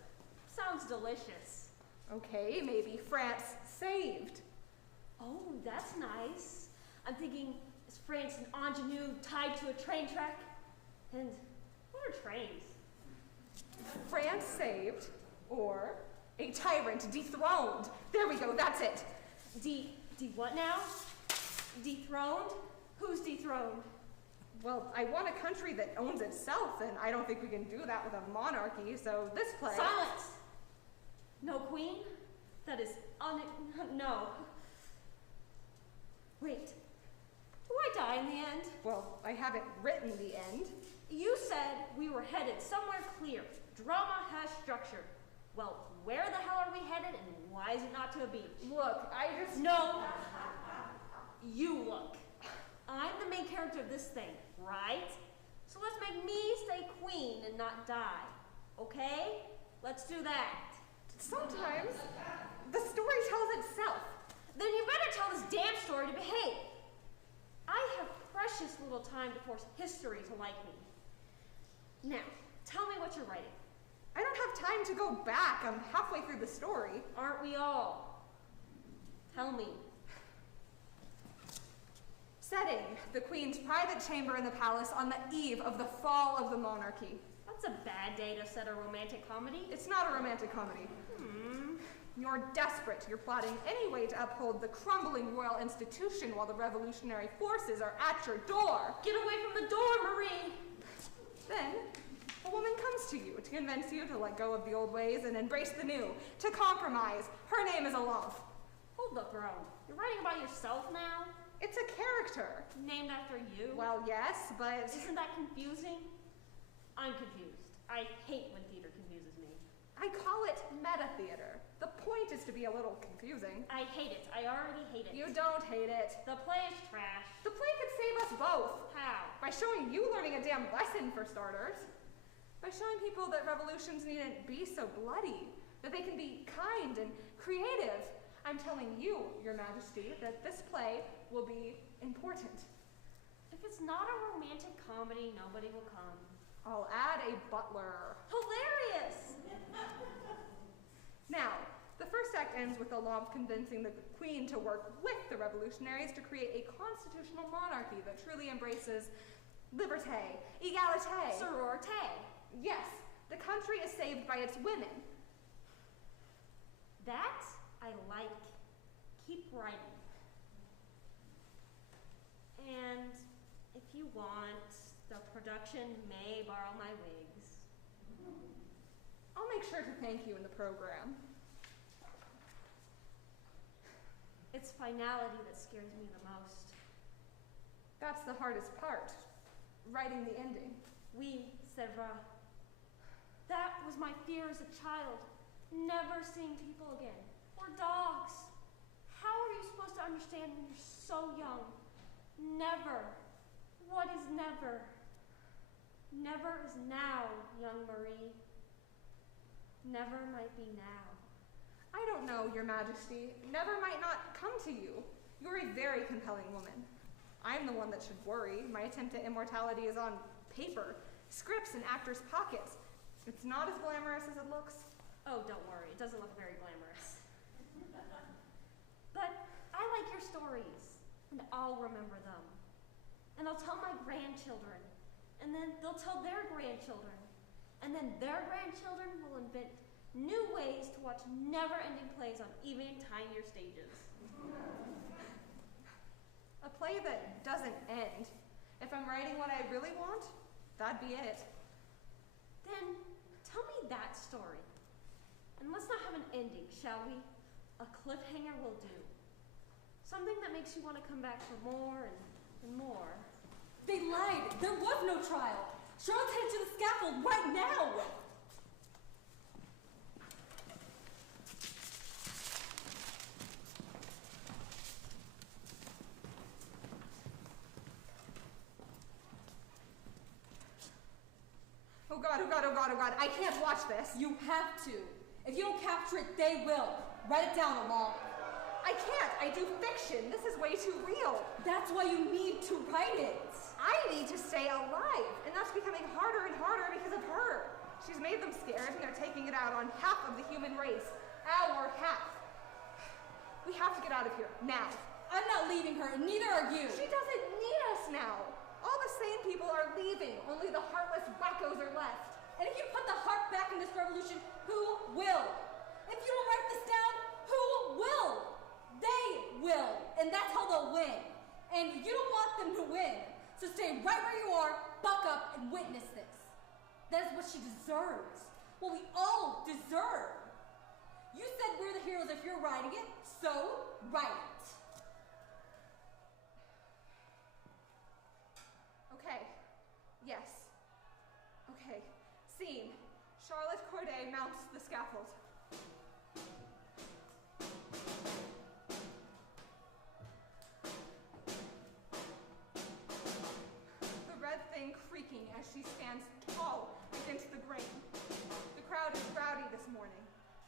Sounds delicious. Okay, maybe France saved. Oh, that's nice. I'm thinking, is France and ingenue tied to a train track? And what are trains? France saved, or a tyrant dethroned. There we go, that's it. What now? Dethroned? Who's dethroned? Well, I want a country that owns itself, and I don't think we can do that with a monarchy, so this play... Silence! No queen? That is no. Wait, do I die in the end? Well, I haven't written the end. You said we were headed somewhere clear. Drama has structure. Well, where the hell are we headed, and why is it not to a beach? Look, I just... No! You look. I'm the main character of this thing, right? So let's make me stay queen and not die. Okay? Let's do that. Sometimes the story tells itself. Then you better tell this damn story to behave. I have precious little time to force history to like me. Now, tell me what you're writing. I don't have time to go back. I'm halfway through the story. Aren't we all? Tell me. Setting, the Queen's private chamber in the palace on the eve of the fall of the monarchy. That's a bad day to set a romantic comedy. It's not a romantic comedy. You're desperate. You're plotting any way to uphold the crumbling royal institution while the revolutionary forces are at your door. Get away from the door, Marie! Then, a woman comes to you to convince you to let go of the old ways and embrace the new, to compromise. Her name is Olaf. Hold the throne. You're writing about yourself now? It's a character. Named after you? Well, yes, but... Isn't that confusing? I'm confused. I hate when theater confuses me. I call it meta-theater. The point is to be a little confusing. I hate it. I already hate it. You don't hate it. The play is trash. The play could save us both. How? By showing you learning a damn lesson, for starters. By showing people that revolutions needn't be so bloody, that they can be kind and creative. I'm telling you, Your Majesty, that this play will be important. If it's not a romantic comedy, nobody will come. I'll add a butler. Hilarious! Now, the first act ends with Olaf convincing the Queen to work with the revolutionaries to create a constitutional monarchy that truly embraces liberté, égalité. Sororité. Yes, the country is saved by its women. That I like. Keep writing. And if you want, the production may borrow my wigs. I'll make sure to thank you in the program. It's finality that scares me the most. That's the hardest part, writing the ending. Oui, c'est vrai. That was my fear as a child, never seeing people again, or dogs. How are you supposed to understand when you're so young? Never. What is never? Never is now, young Marie. Never might be now. I don't know, Your Majesty. Never might not come to you. You're a very compelling woman. I'm the one that should worry. My attempt at immortality is on paper, scripts in actors' pockets. It's not as glamorous as it looks. Oh, don't worry. It doesn't look very glamorous. But I like your stories, and I'll remember them. And I'll tell my grandchildren, and then they'll tell their grandchildren, and then their grandchildren will invent new ways to watch never-ending plays on even tinier stages. A play that doesn't end. If I'm writing what I really want, that'd be it. Then tell me that story. And let's not have an ending, shall we? A cliffhanger will do. Something that makes you want to come back for more and more. They lied. There was no trial. Charlotte's headed to the scaffold right now. Oh God, oh God, oh God, oh God. I can't watch this. You have to. If you don't capture it, they will. Write it down, along. I can't. I do fiction. This is way too real. That's why you need to write it. I need to stay alive, and that's becoming harder and harder because of her. She's made them scared, and they're taking it out on half of the human race. Our half. We have to get out of here, now. I'm not leaving her, and neither are you. She doesn't need us now. All the sane people are leaving. Only the heartless wackos are left. And if you put the heart back in this revolution, who will? If you don't write this down, who will? They will. And that's how they'll win. And you don't want them to win. So stay right where you are, buck up, and witness this. That is what she deserves. What we all deserve. You said we're the heroes if you're writing it, so write it. Okay. Yes. Okay. Scene. Charlotte Corday mounts the scaffold. The red thing creaking as she stands tall against the grain. The crowd is rowdy this morning.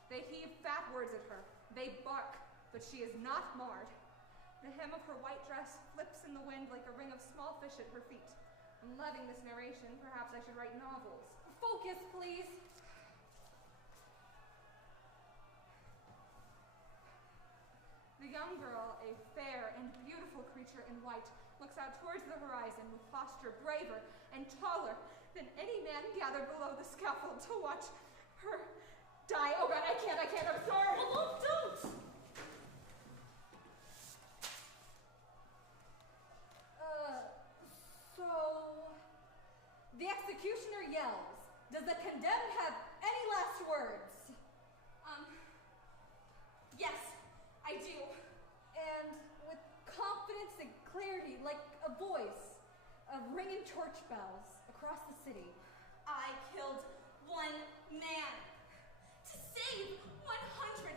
They heave fat words at her. They bark, but she is not marred. The hem of her white dress flips in the wind like a ring of small fish at her feet. I'm loving this narration. Perhaps I should write novels. Focus, please. The young girl, a fair and beautiful creature in white, looks out towards the horizon with posture braver and taller than any man gathered below the scaffold to watch her die. Oh God, I can't, I'm sorry. Oh, don't! So, the executioner yells. Does the condemned have any last words? Yes, I do. And with confidence and clarity, like a voice of ringing church bells across the city. I killed one man to save 100,000.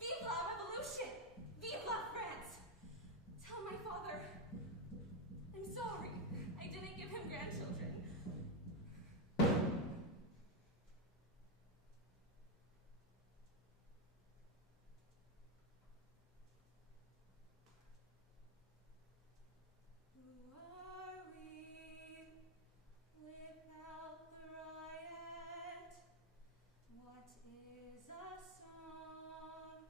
Vive la Revolution! Vive la France! Tell my father I'm sorry. I didn't give him grandchildren. Who are we without the riot? What is a song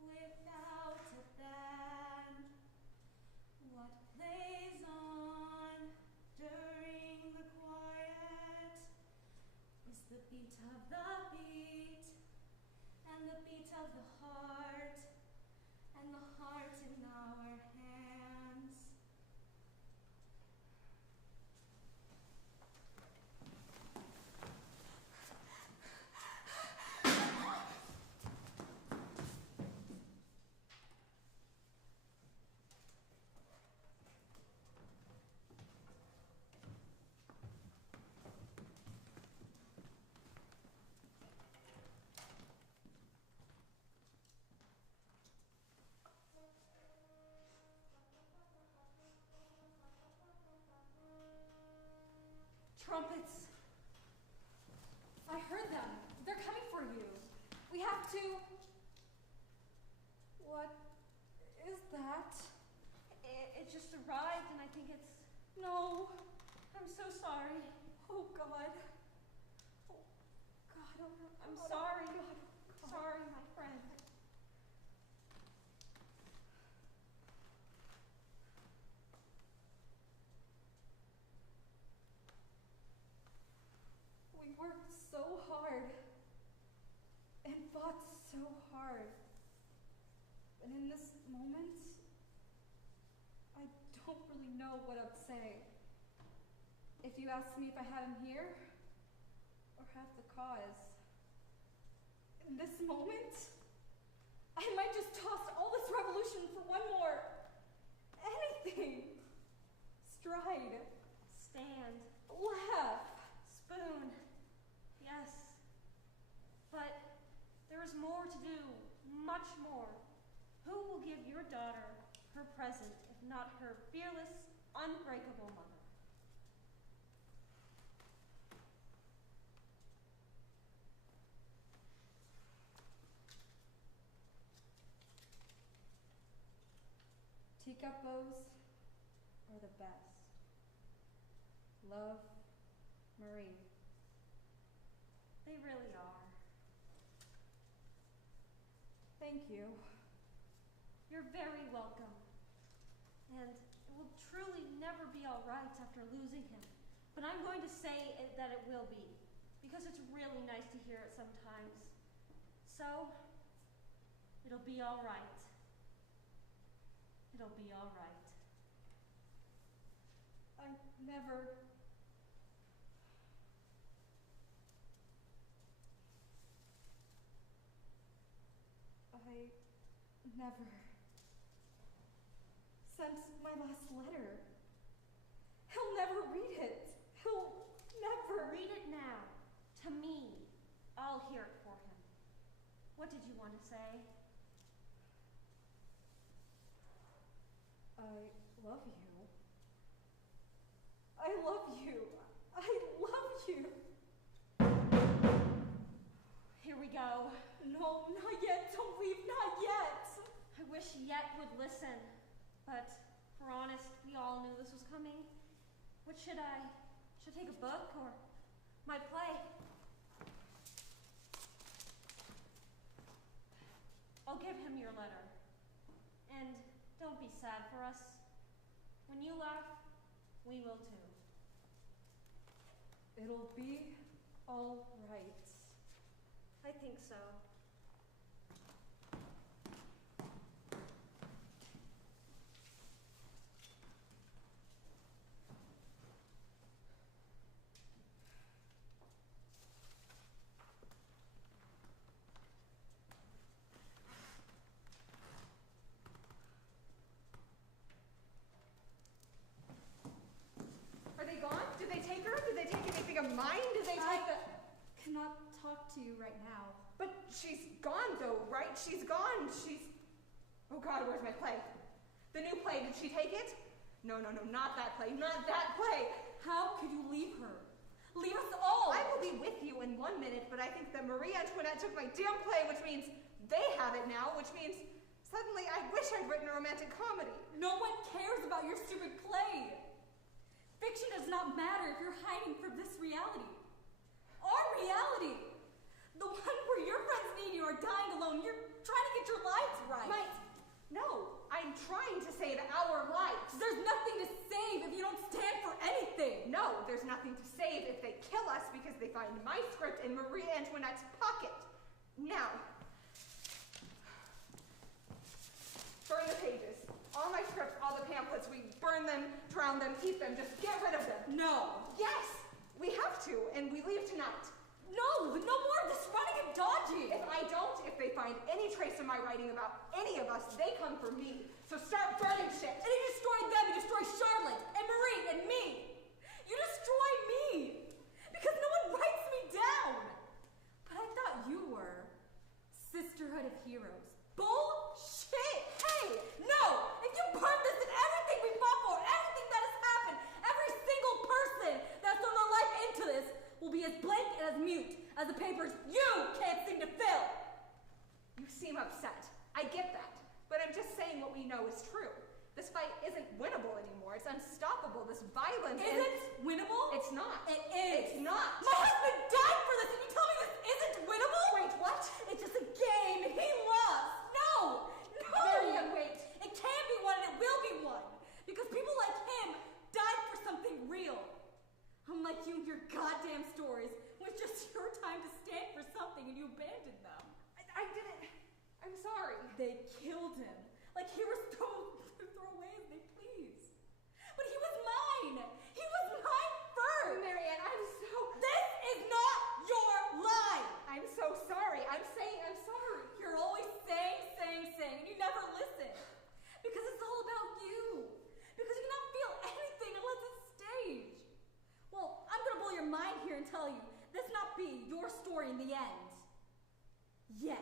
without a band? What plays on during the quiet is the beat of the beat, and the beat of the heart, and the heart in our hands. Trumpets. I heard them. They're coming for you. We have have to... What is that? It just arrived, and I think it's... No. I'm so sorry. Oh, God. Oh, God. I'm sorry. God. Sorry, my friend. We worked so hard and fought so hard. And in this moment, I don't really know what I'd say. If you ask me if I have him here or have the cause, in this moment, I might just toss all this revolution for one more anything. Stride. Stand. Laugh. Spoon. Yes. But there is more to do, much more. Who will give your daughter her present, if not her fearless, unbreakable mother? Teacup bows are the best. Love, Marie. They really are. Thank you. You're very welcome. And it will truly never be all right after losing him. But I'm going to say that it will be, because it's really nice to hear it sometimes. So, it'll be all right. It'll be all right. I never... sent my last letter. He'll never read it. He'll never... Read it now. To me. I'll hear it for him. What did you want to say? I love you. I love you. I love you. Here we go. No, not yet. Don't leave. Not yet. I wish Yet would listen. But, for honest, we all knew this was coming. What should I? Should I take a book or my play? I'll give him your letter. And don't be sad for us. When you laugh, we will too. It'll be all right. I think so. Are they gone? Did they take her? Did they take anything of mine? Did they take the... Cannot talk to you right now. But she's gone though, right? She's gone. She's... Oh God, where's my play? The new play, did she take it? No, not that play, not that play. How could you leave her? Leave us all! I will be with you in 1 minute, but I think that Marie Antoinette took my damn play, which means they have it now, which means suddenly I wish I'd written a romantic comedy. No one cares about your stupid play. Fiction does not matter if you're hiding from this reality. Our reality. The one where your friends need you are dying alone. You're trying to get your lives right. No, I'm trying to save our lives. There's nothing to save if you don't stand for anything. No, there's nothing to save if they kill us because they find my script in Marie Antoinette's pocket. Now, burn the pages. All my scripts, all the pamphlets, we burn them, drown them, eat them, just get rid of them. No. Yes, we have to, and we leave tonight. No more of this running and dodging. If I don't, if they find any trace of my writing about any of us, they come for me. So start burning shit. And you destroy them, you destroy Charlotte, and Marie, and me. You destroy me. Because no one writes me down. But I thought you were. Sisterhood of Heroes. Bullshit! Hey! No! If you burn this, then everything we fought for, everything that has happened, every single person that's thrown their life into this will be as blank and as mute as the papers you can't seem to fill! You seem upset. I get that. But I'm just saying what we know is true. This fight isn't winnable anymore. It's unstoppable. This violence Isn't winnable? It's not. It is. It's not. My husband died for this, and you tell me this isn't winnable? Wait, what? It's just a game, and he lost. No! Marian, wait. It can be won, and it will be won. Because people like him died for something real. Unlike you and your goddamn stories, when it's just your time to stand for something and you abandoned them. I didn't. I'm sorry. They killed him. Like he was throw away as they please. But he was mine. He was mine first. Marianne, I'm so... This is not your line. I'm so sorry. I'm saying I'm sorry. You're always saying, and you never listen. Because it's all about you. Because you cannot feel anything unless it's staged. Well, I'm gonna blow your mind here and tell you, this not be your story in the end. Yes,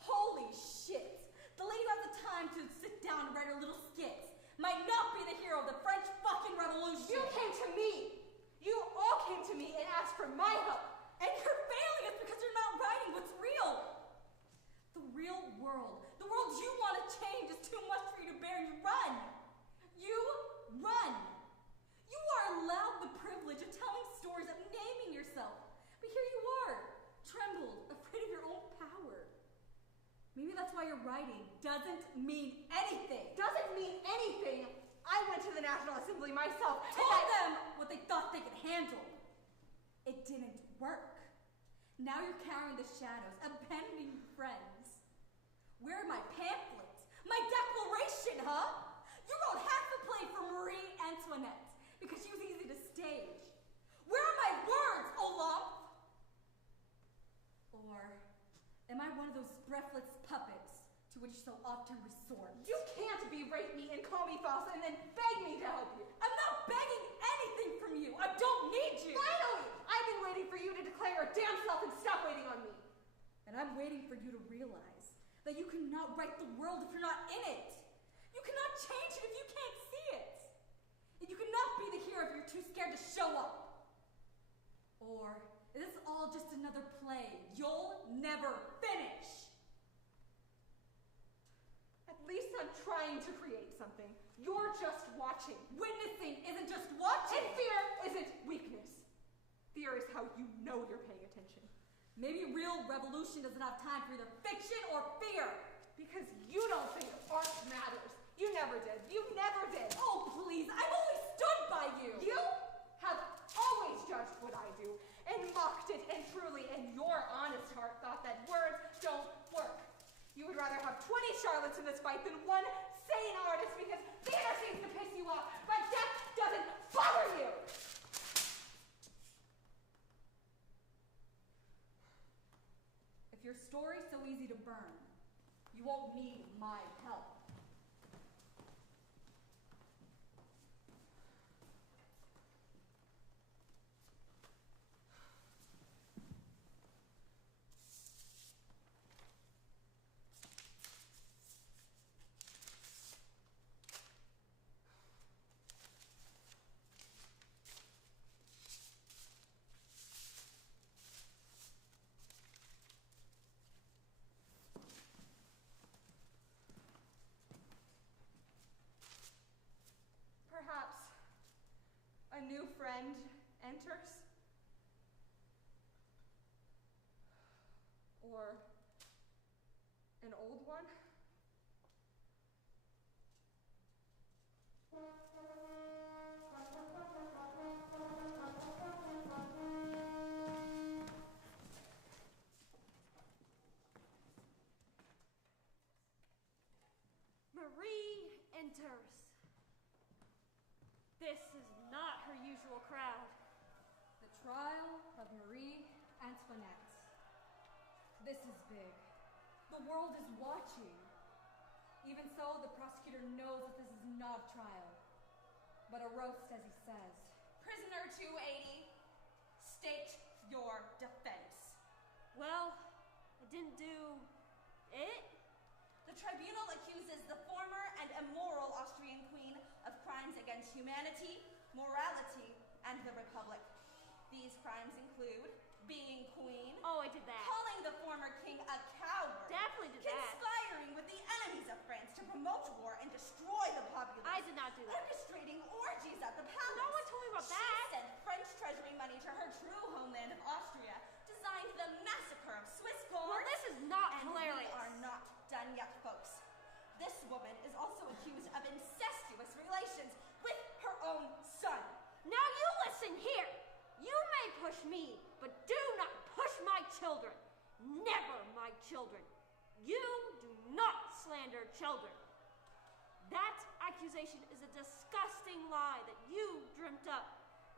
holy shit. The lady who has the time to sit down and write her little skits might not be the hero of the French fucking Revolution. You came to me. You all came to me and asked for my help. And you're failing us because you're not writing what's real. The real world, the world you want to change is too much for you to bear, and you run. You run. You are allowed the privilege of telling stories, of naming yourself. But here you are, trembled, afraid of your own power. Maybe that's why your writing doesn't mean anything. Doesn't mean anything. I went to the National Assembly myself. Told them what they thought they could handle. It didn't work. Now you're carrying the shadows, abandoning friends. Where are my pamphlets? My declaration, huh? You wrote half the play for Marie Antoinette because she was easy to stage. Where are my words, Olympe? Or am I one of those breathless puppets to which you so often resort? You can't berate me and call me false and then beg me to help you. I'm not begging anything from you. I don't need you. Finally! I've been waiting for you to declare your damn self and stop waiting on me. And I'm waiting for you to realize that you cannot right the world if you're not in it. You cannot change it if you can't see it. And you cannot be the hero if you're too scared to show up. Or is this all just another play you'll never finish? At least I'm trying to create something. You're just watching. Witnessing isn't just watching. And fear isn't weakness. Fear is how you know you're paying attention. Maybe real revolution doesn't have time for either fiction or fear. Because you don't think art matters. You never did. You never did. Oh, please. I've always stood by you. You have always judged what I do and mocked it, and truly, in your honest heart, thought that words don't work. You would rather have 20 Charlottes in this fight than one sane artist because theater seems to piss you off, but death doesn't bother you. If your story's so easy to burn, you won't need my help. Perhaps a new friend enters? Or an old one? Marie enters. This is not her usual crowd. The trial of Marie Antoinette. This is big. The world is watching. Even so, the prosecutor knows that this is not a trial, but a roast, as he says. Prisoner 280, state your defense. Well, I didn't do it. The tribunal accuses the former and immoral Austrian queen of crimes against humanity, morality, and the Republic. These crimes include being queen. Oh, I did that. Calling the former king a coward. Definitely did that. Conspiring with the enemies of France to promote war and destroy the populace. I did not do that. Orchestrating orgies at the palace. No one told me about She that. sent French treasury money to her true homeland of Austria. Designed the massacre of Swiss Guards. Well, this is not and hilarious. we are not done yet, folks. This woman is also accused of incestuous relations with her own son. Now you listen here. You may push me, but do not push my children. Never my children. You do not slander children. That accusation is a disgusting lie that you dreamt up,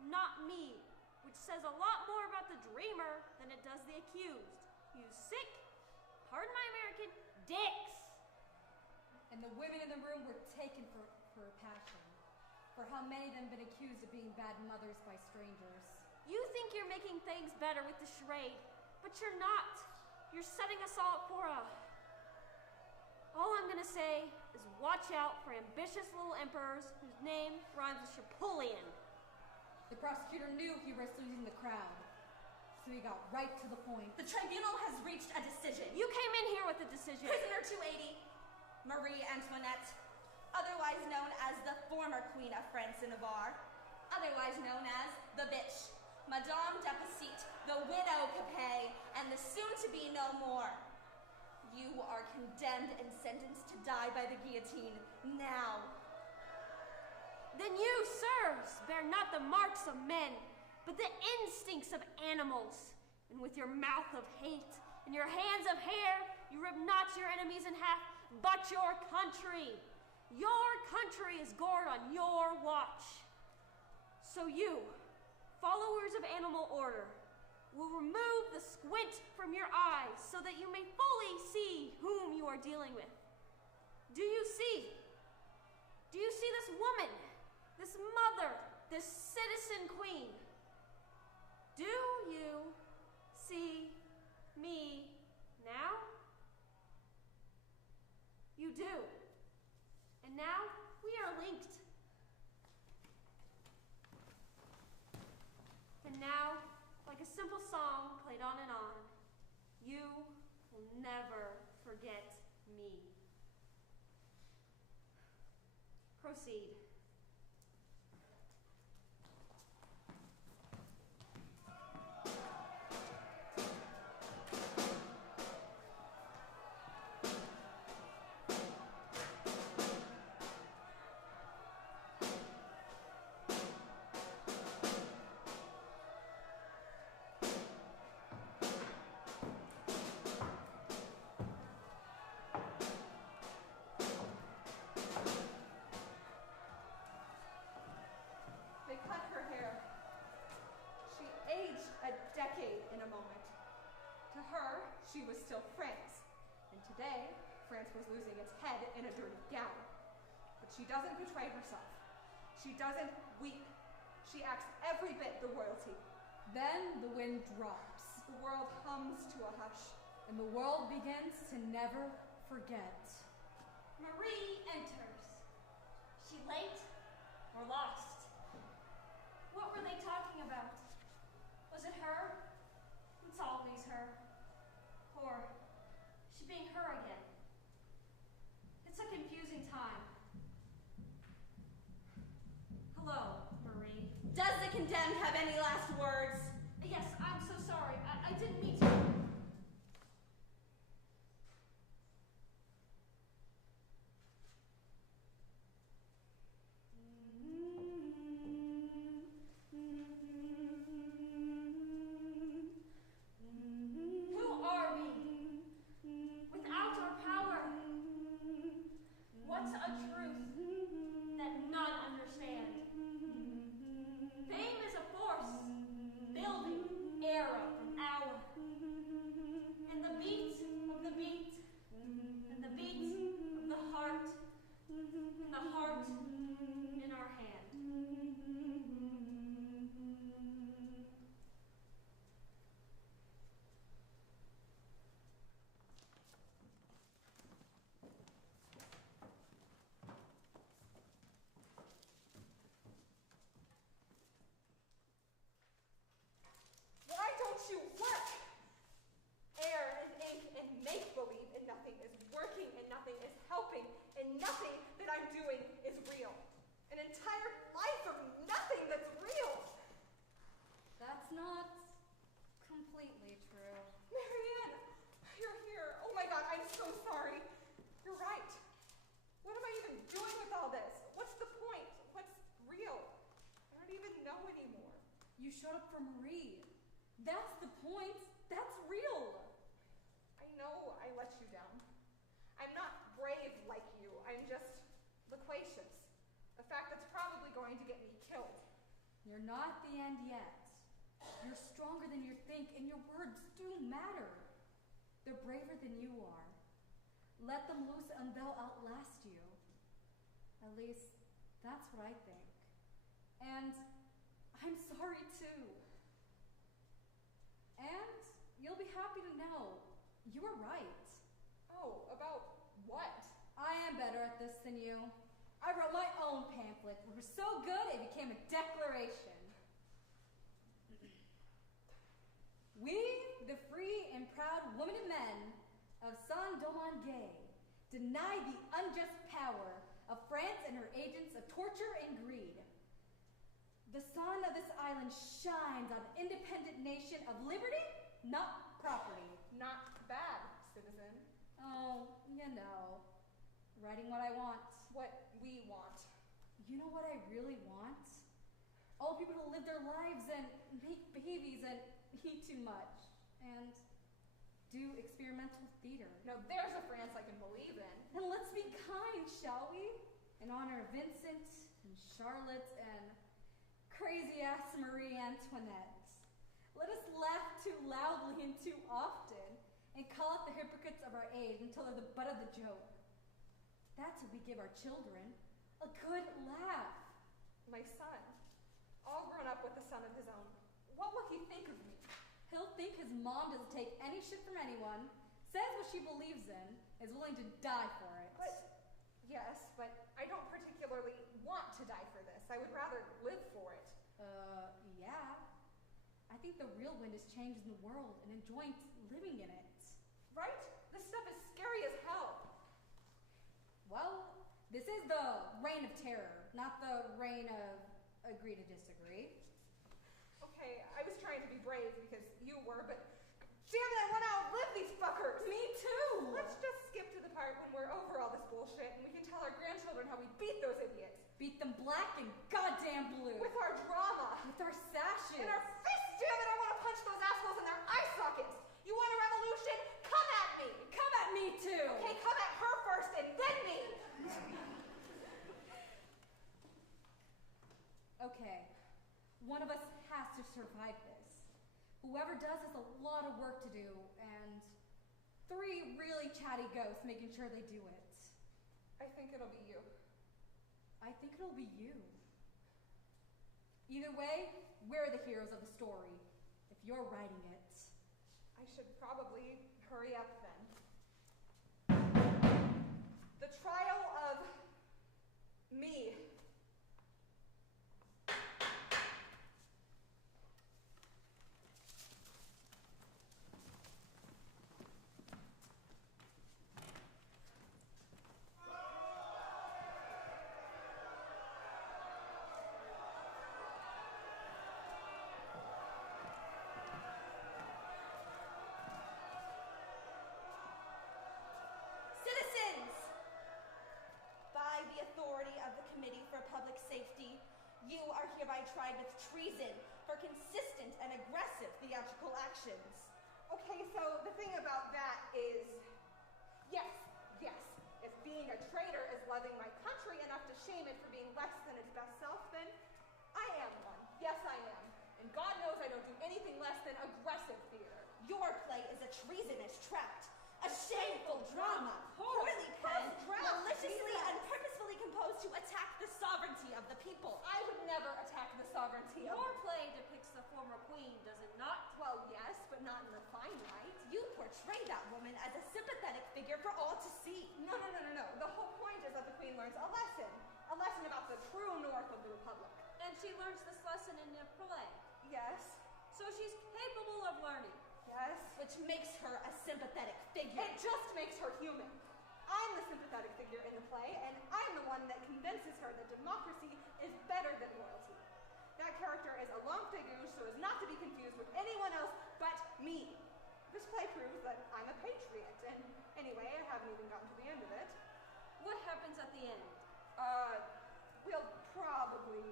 not me, which says a lot more about the dreamer than it does the accused. You sick, pardon my American, dicks. And the women in the room were taken for passion. For how many of them have been accused of being bad mothers by strangers. You think you're making things better with the charade, but you're not. You're setting us all up for a... All I'm gonna say is watch out for ambitious little emperors whose name rhymes with Chapulian. The prosecutor knew he risked losing the crowd, so he got right to the point. The tribunal has reached a decision. You came in here with a decision. Prisoner 280, Marie Antoinette, otherwise known as the former Queen of France and Navarre, otherwise known as the bitch, Madame Depasit, the widow Capet, and the soon-to-be no more. You are condemned and sentenced to die by the guillotine now. Then you, sirs, bear not the marks of men, but the instincts of animals. And with your mouth of hate and your hands of hair, you rip not your enemies in half, but your country. Your country is gored on your watch. So you, followers of animal order, will remove the squint from your eyes so that you may fully see whom you are dealing with. Do you see? Do you see this woman, this mother, this citizen queen? Do you see me now? You do. And now we are linked. And now, like a simple song played on and on, you will never forget me. Proceed. They cut her hair. She aged a decade in a moment. To her, she was still France. And today, France was losing its head in a dirty gown. But she doesn't betray herself. She doesn't weep. She acts every bit the royalty. Then the wind drops, The world hums to a hush. and the world begins to never forget. Marie enters. She late or lost? What were they talking about? Was it her? It's always her. Or she being her again? It's a confusing time. Hello, Marie. Does the condemned have any last words? Yes, I'm so sorry. I didn't mean to. Who are we? Without our power. What's a truth that none understand? Fame is a force, building era from hour. You showed up for Marie. That's the point. That's real. I know I let you down. I'm not brave like you. I'm just loquacious. A fact that's probably going to get me killed. You're not at the end yet. You're stronger than you think, and your words do matter. They're braver than you are. Let them loose and they'll outlast you. At least, that's what I think. And I'm sorry too. And you'll be happy to know you were right. Oh, about what? I am better at this than you. I wrote my own pamphlet. It was so good it became a declaration. We, the free and proud women and men of Saint-Domingue, deny the unjust power of France and her agents of torture and greed. The sun of this island shines on an independent nation of liberty, not property. Not bad, citizen. Oh, you know, writing what I want. What we want. You know what I really want? All people to live their lives and make babies and eat too much and do experimental theater. Now there's a France I can believe in. And let's be kind, shall we? In honor of Vincent and Charlotte and crazy-ass Marie Antoinette. Let us laugh too loudly and too often and call out the hypocrites of our age until they're the butt of the joke. That's what we give our children, a good laugh. My son, all grown up with a son of his own, what will he think of me? He'll think his mom doesn't take any shit from anyone, says what she believes in, is willing to die for it. But, yes, but I don't particularly want to die for this. I would rather live for it. Yeah. I think the real wind is changing the world and enjoying living in it. Right? This stuff is scary as hell. Well, this is the reign of terror, not the reign of agree to disagree. Okay, I was trying to be brave because you were, but damn it, I want to outlive these fuckers! Me too! Let's just skip to the part when we're over all this bullshit and we can tell our grandchildren how we beat those idiots. Beat them black and goddamn blue. With our drama. With our sashes. And our fists, damn it, I want to punch those assholes in their eye sockets. You want a revolution? Come at me! Come at me too! Okay, come at her first and then me! Okay, one of us has to survive this. Whoever does has a lot of work to do, and 3 really chatty ghosts making sure they do it. I think it'll be you. I think it'll be you. Either way, we're the heroes of the story, if you're writing it. I should probably hurry up then. The trial of me. You are hereby tried with treason for consistent and aggressive theatrical actions. Okay, so the thing about that is, yes, if being a traitor is loving my country enough to shame it for being less than its best self, then I am one. Yes, I am. And God knows I don't do anything less than aggressive theater. Your play is a treasonous tract, a shameful drama, poorly penned, maliciously and purposefully composed to attack the sovereignty of the people. I would never attack the sovereignty of... Your play depicts the former queen, does it not? Well, yes, but not in the fine light. You portray that woman as a sympathetic figure for all to see. No. The whole point is that the queen learns a lesson about the true north of the Republic. And she learns this lesson in your play. Yes. So she's capable of learning. Yes. Which makes her a sympathetic figure. It just makes her human. I'm the sympathetic figure in the play, and I'm the one that convinces her that democracy is better than royalty. That character is a long figure so as not to be confused with anyone else but me. This play proves that I'm a patriot, and anyway, I haven't even gotten to the end of it. What happens at the end? We'll probably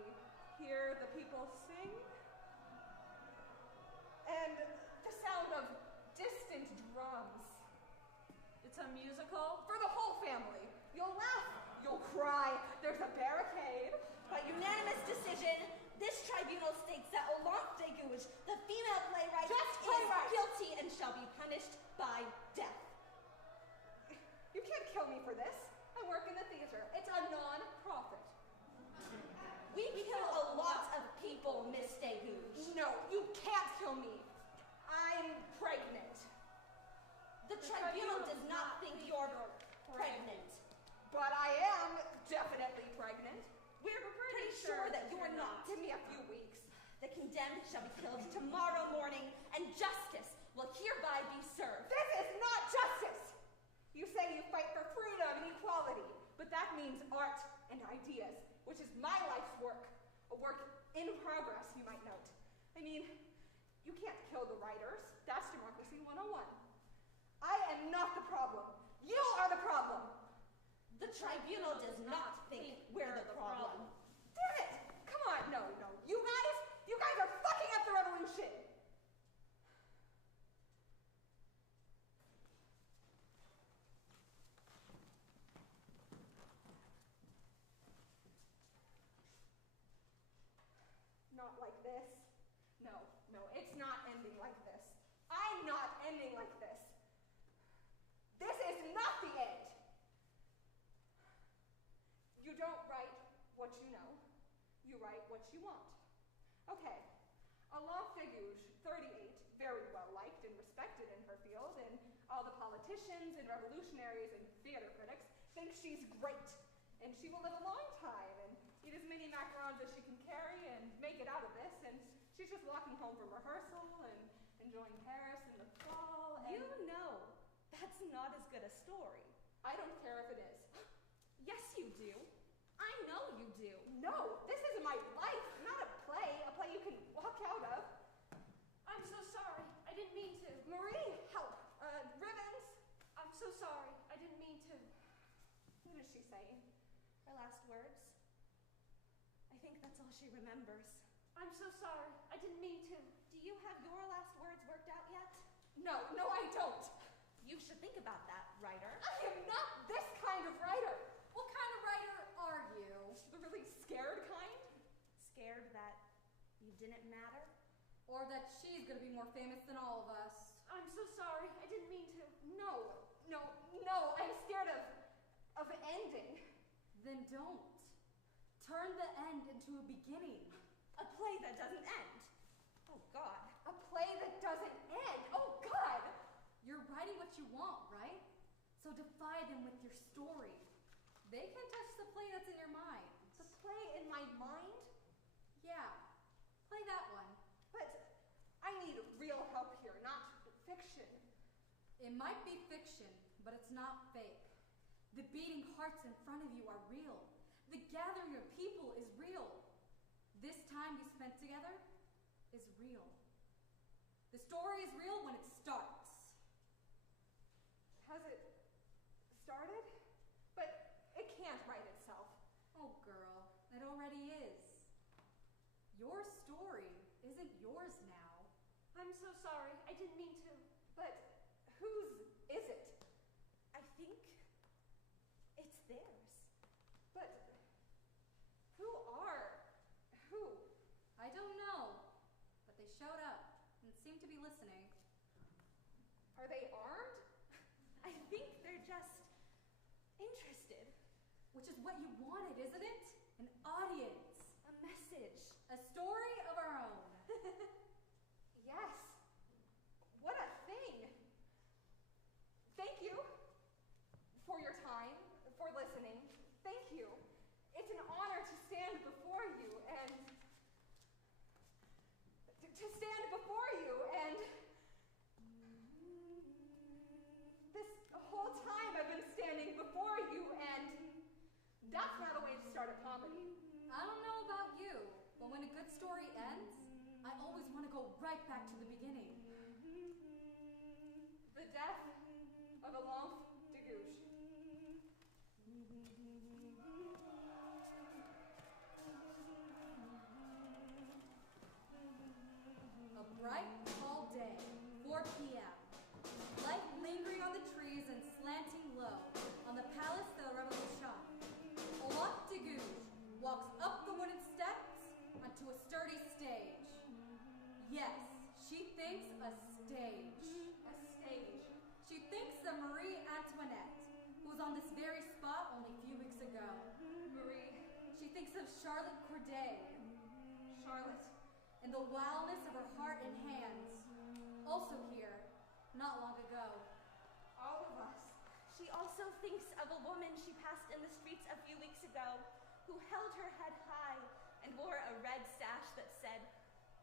hear the people sing. tribunal states that Olympe de Gouges, the female playwright, playwright. is guilty and shall be punished by death. You can't kill me for this. I work in the theater. It's a non-profit. We kill a lot of people, Miss de Gouges. No, you can't kill me. I'm pregnant. The tribunal does not think you're pregnant. But I am definitely pregnant. We're pretty sure that you're not. Give me a few weeks. The condemned shall be killed tomorrow morning, and justice will hereby be served. This is not justice! You say you fight for freedom and equality, but that means art and ideas, which is my life's work. A work in progress, you might note. I mean, you can't kill the writers. That's democracy 101. I am not the problem. You are the problem. The tribunal does not think we're the problem. Damn it! Come on, no. You guys are fucking up the revolution! Not like this. No, it's not ending like this. I'm not ending like this. This is not the end. You don't write what you know. You write what you want. Okay, Olympe de Gouges, 38, very well liked and respected in her field, and all the politicians and revolutionaries and theater critics think she's great. And she will live a long time and eat as many macarons as she can carry and make it out of this. And she's just walking home from rehearsal and enjoying Paris in the fall. And You know that's not as good a story. I don't care if it is. Yes, you do. I know you do. No, this isn't my life, not a play you can walk out of. I'm so sorry. I didn't mean to. Marie, help. Ribbons. I'm so sorry. I didn't mean to. What is she saying? Her last words? I think that's all she remembers. I'm so sorry. I didn't mean to. Do you have your last words worked out yet? No, I don't. You should think about that, writer. I am not this kind of writer. What kind of writer are you? The really scared kind? Scared that you didn't matter? Or that she's gonna be more famous than all of us? I'm so sorry. I didn't mean to. No, I'm scared of ending. Then don't. Turn the end into a beginning. A play that doesn't end. Oh, God. A play that doesn't end. Oh, God. You're writing what you want, right? So defy them with your story. They can touch the play that's in your mind. The play in my mind? Yeah, play that one. But I need real help here, not fiction. It might be fiction, but it's not fake. The beating hearts in front of you are real. The gathering of people is real. This time you spent together is real. The story is real when it starts. Has it started? But it can't write itself. Oh, girl, it already is. Your story isn't yours now. I'm so sorry. I didn't mean to. But whose is it? I think it's theirs. But who? I don't know, but they showed up and seemed to be listening. Are they armed? I think they're just interested. Which is what you wanted, isn't it? An audience. A message. A story of our own. Yes. What a thing. Thank you for your time, for listening. Thank you. It's an honor to stand before you and this whole time I've been standing before you, and that's not a way to start a comedy. I don't know about you, but when a good story ends, I always want to go right back to the beginning. The death of Olympe de Gouges. A bright fall day, 4 p.m. Light lingering on the trees and slanting low on the Palace de la Revolution. Olympe de Gouges walks up the wooden steps onto a sturdy stair. stage. A stage. She thinks of Marie Antoinette, who was on this very spot only a few weeks ago. Marie. She thinks of Charlotte Corday, Charlotte. and the wildness of her heart and hands, also here, not long ago. All of us. She also thinks of a woman she passed in the streets a few weeks ago who held her head high and wore a red sash that said,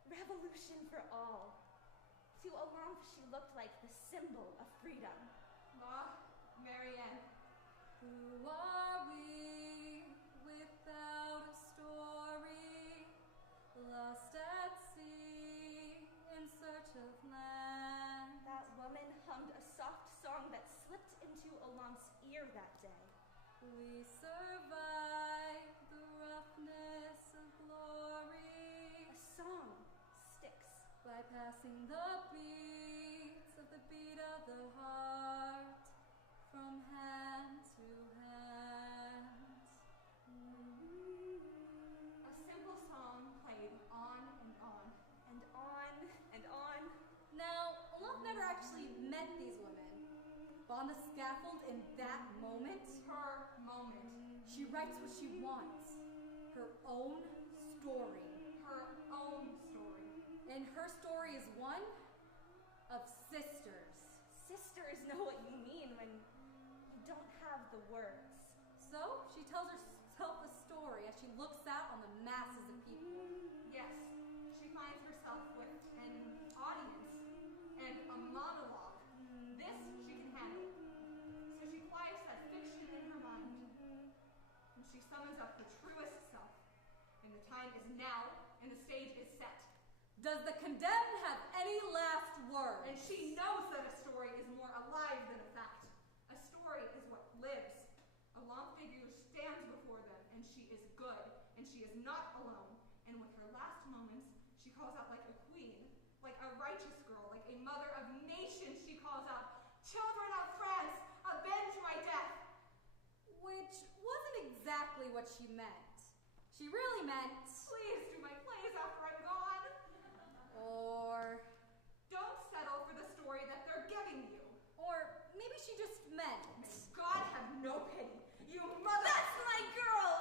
"Revolution for all." To Olympe, she looked like the symbol of freedom. Ma, Marianne. Who are we without a story, lost at sea in search of land? That woman hummed a soft song that slipped into Olympe's ear that day. We survive the roughness of glory. A song sticks. Bypassing the beats of the beat of the heart, from hand to hand. A simple song played on and on. And on and on. Now, Olympe never actually met these women, but on the scaffold in that moment, Her moment. she writes what she wants, her own story. Her own story. And her story is one of sisters. Sisters know what you mean when you don't have the words. So she tells herself a story as she looks out on the masses of people. Yes, she finds herself with an audience and a monologue. This she can handle. So she quiets that fiction in her mind. And she summons up her truest self. And the time is now, and the stage is set. Does the condemned have any last words? And she knows that a story is more alive than a fact. A story is what lives. A long figure stands before them, and she is good, and she is not alone. And with her last moments, she calls out like a queen, like a righteous girl, like a mother of nations. She calls out, "Children of France, avenge my death!" Which wasn't exactly what she meant. She really meant, Please do my plays after I'm gone. or Don't settle for the story that they're giving you. maybe she just meant. May God have no pity. You mother. That's my girl!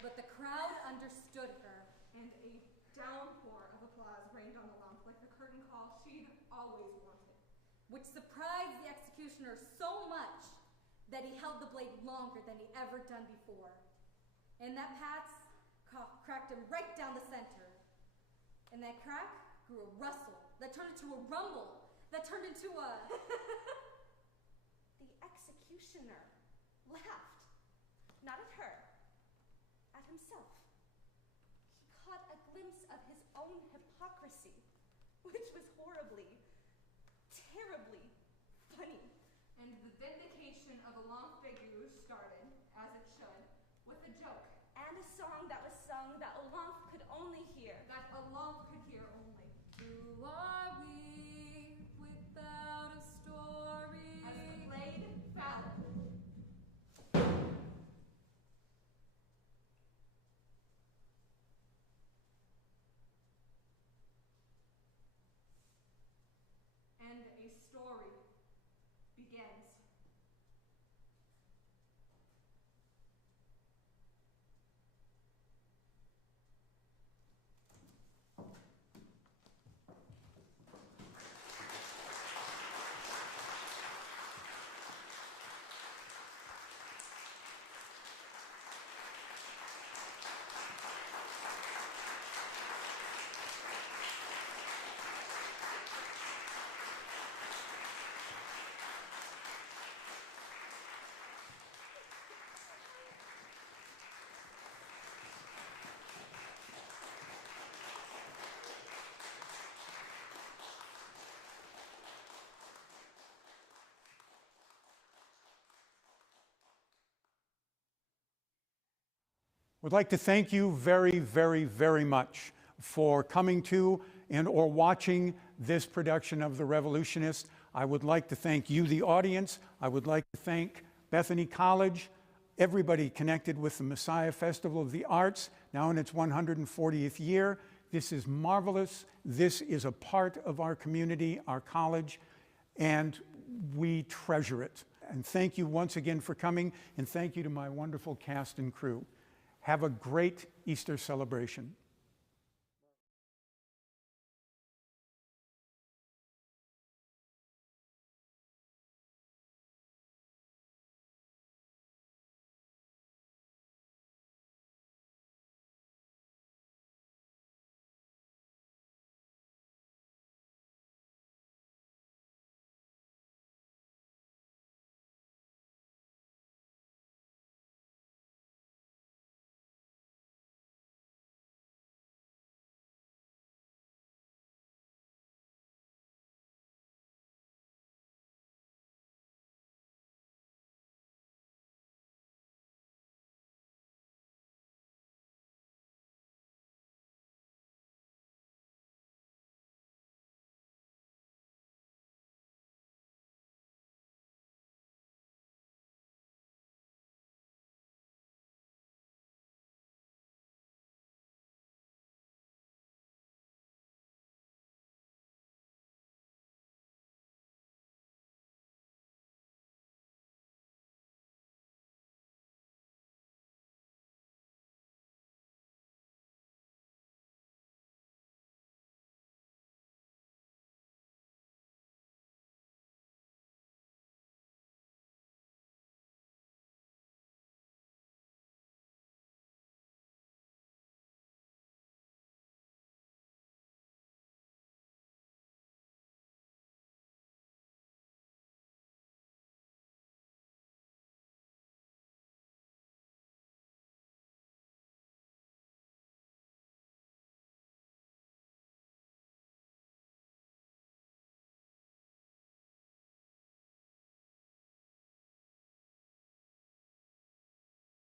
But the crowd understood her. And a downpour of applause rained on Olympe like the curtain call she'd always wanted. Which surprised the executioner so much that he held the blade longer than he ever done before. And that cracked him right down the center. And that crack grew a rustle that turned into a rumble that turned into a... The executioner laughed. Not at her, at himself. He caught a glimpse of his own hypocrisy, which was horribly, terribly funny. And the vindication of Olympe Figure started, as it should, with a joke. And a song that was sung that Olympe could only hear. That Olympe could hear only. Who are we without a story? As the blade fell. And a story begins. Would like to thank you very, very, very much for coming to and or watching this production of The Revolutionists. I would like to thank you, the audience. I would like to thank Bethany College, everybody connected with the Messiah Festival of the Arts, now in its 140th year. This is marvelous. This is a part of our community, our college, and we treasure it. And thank you once again for coming, and thank you to my wonderful cast and crew. Have a great Easter celebration.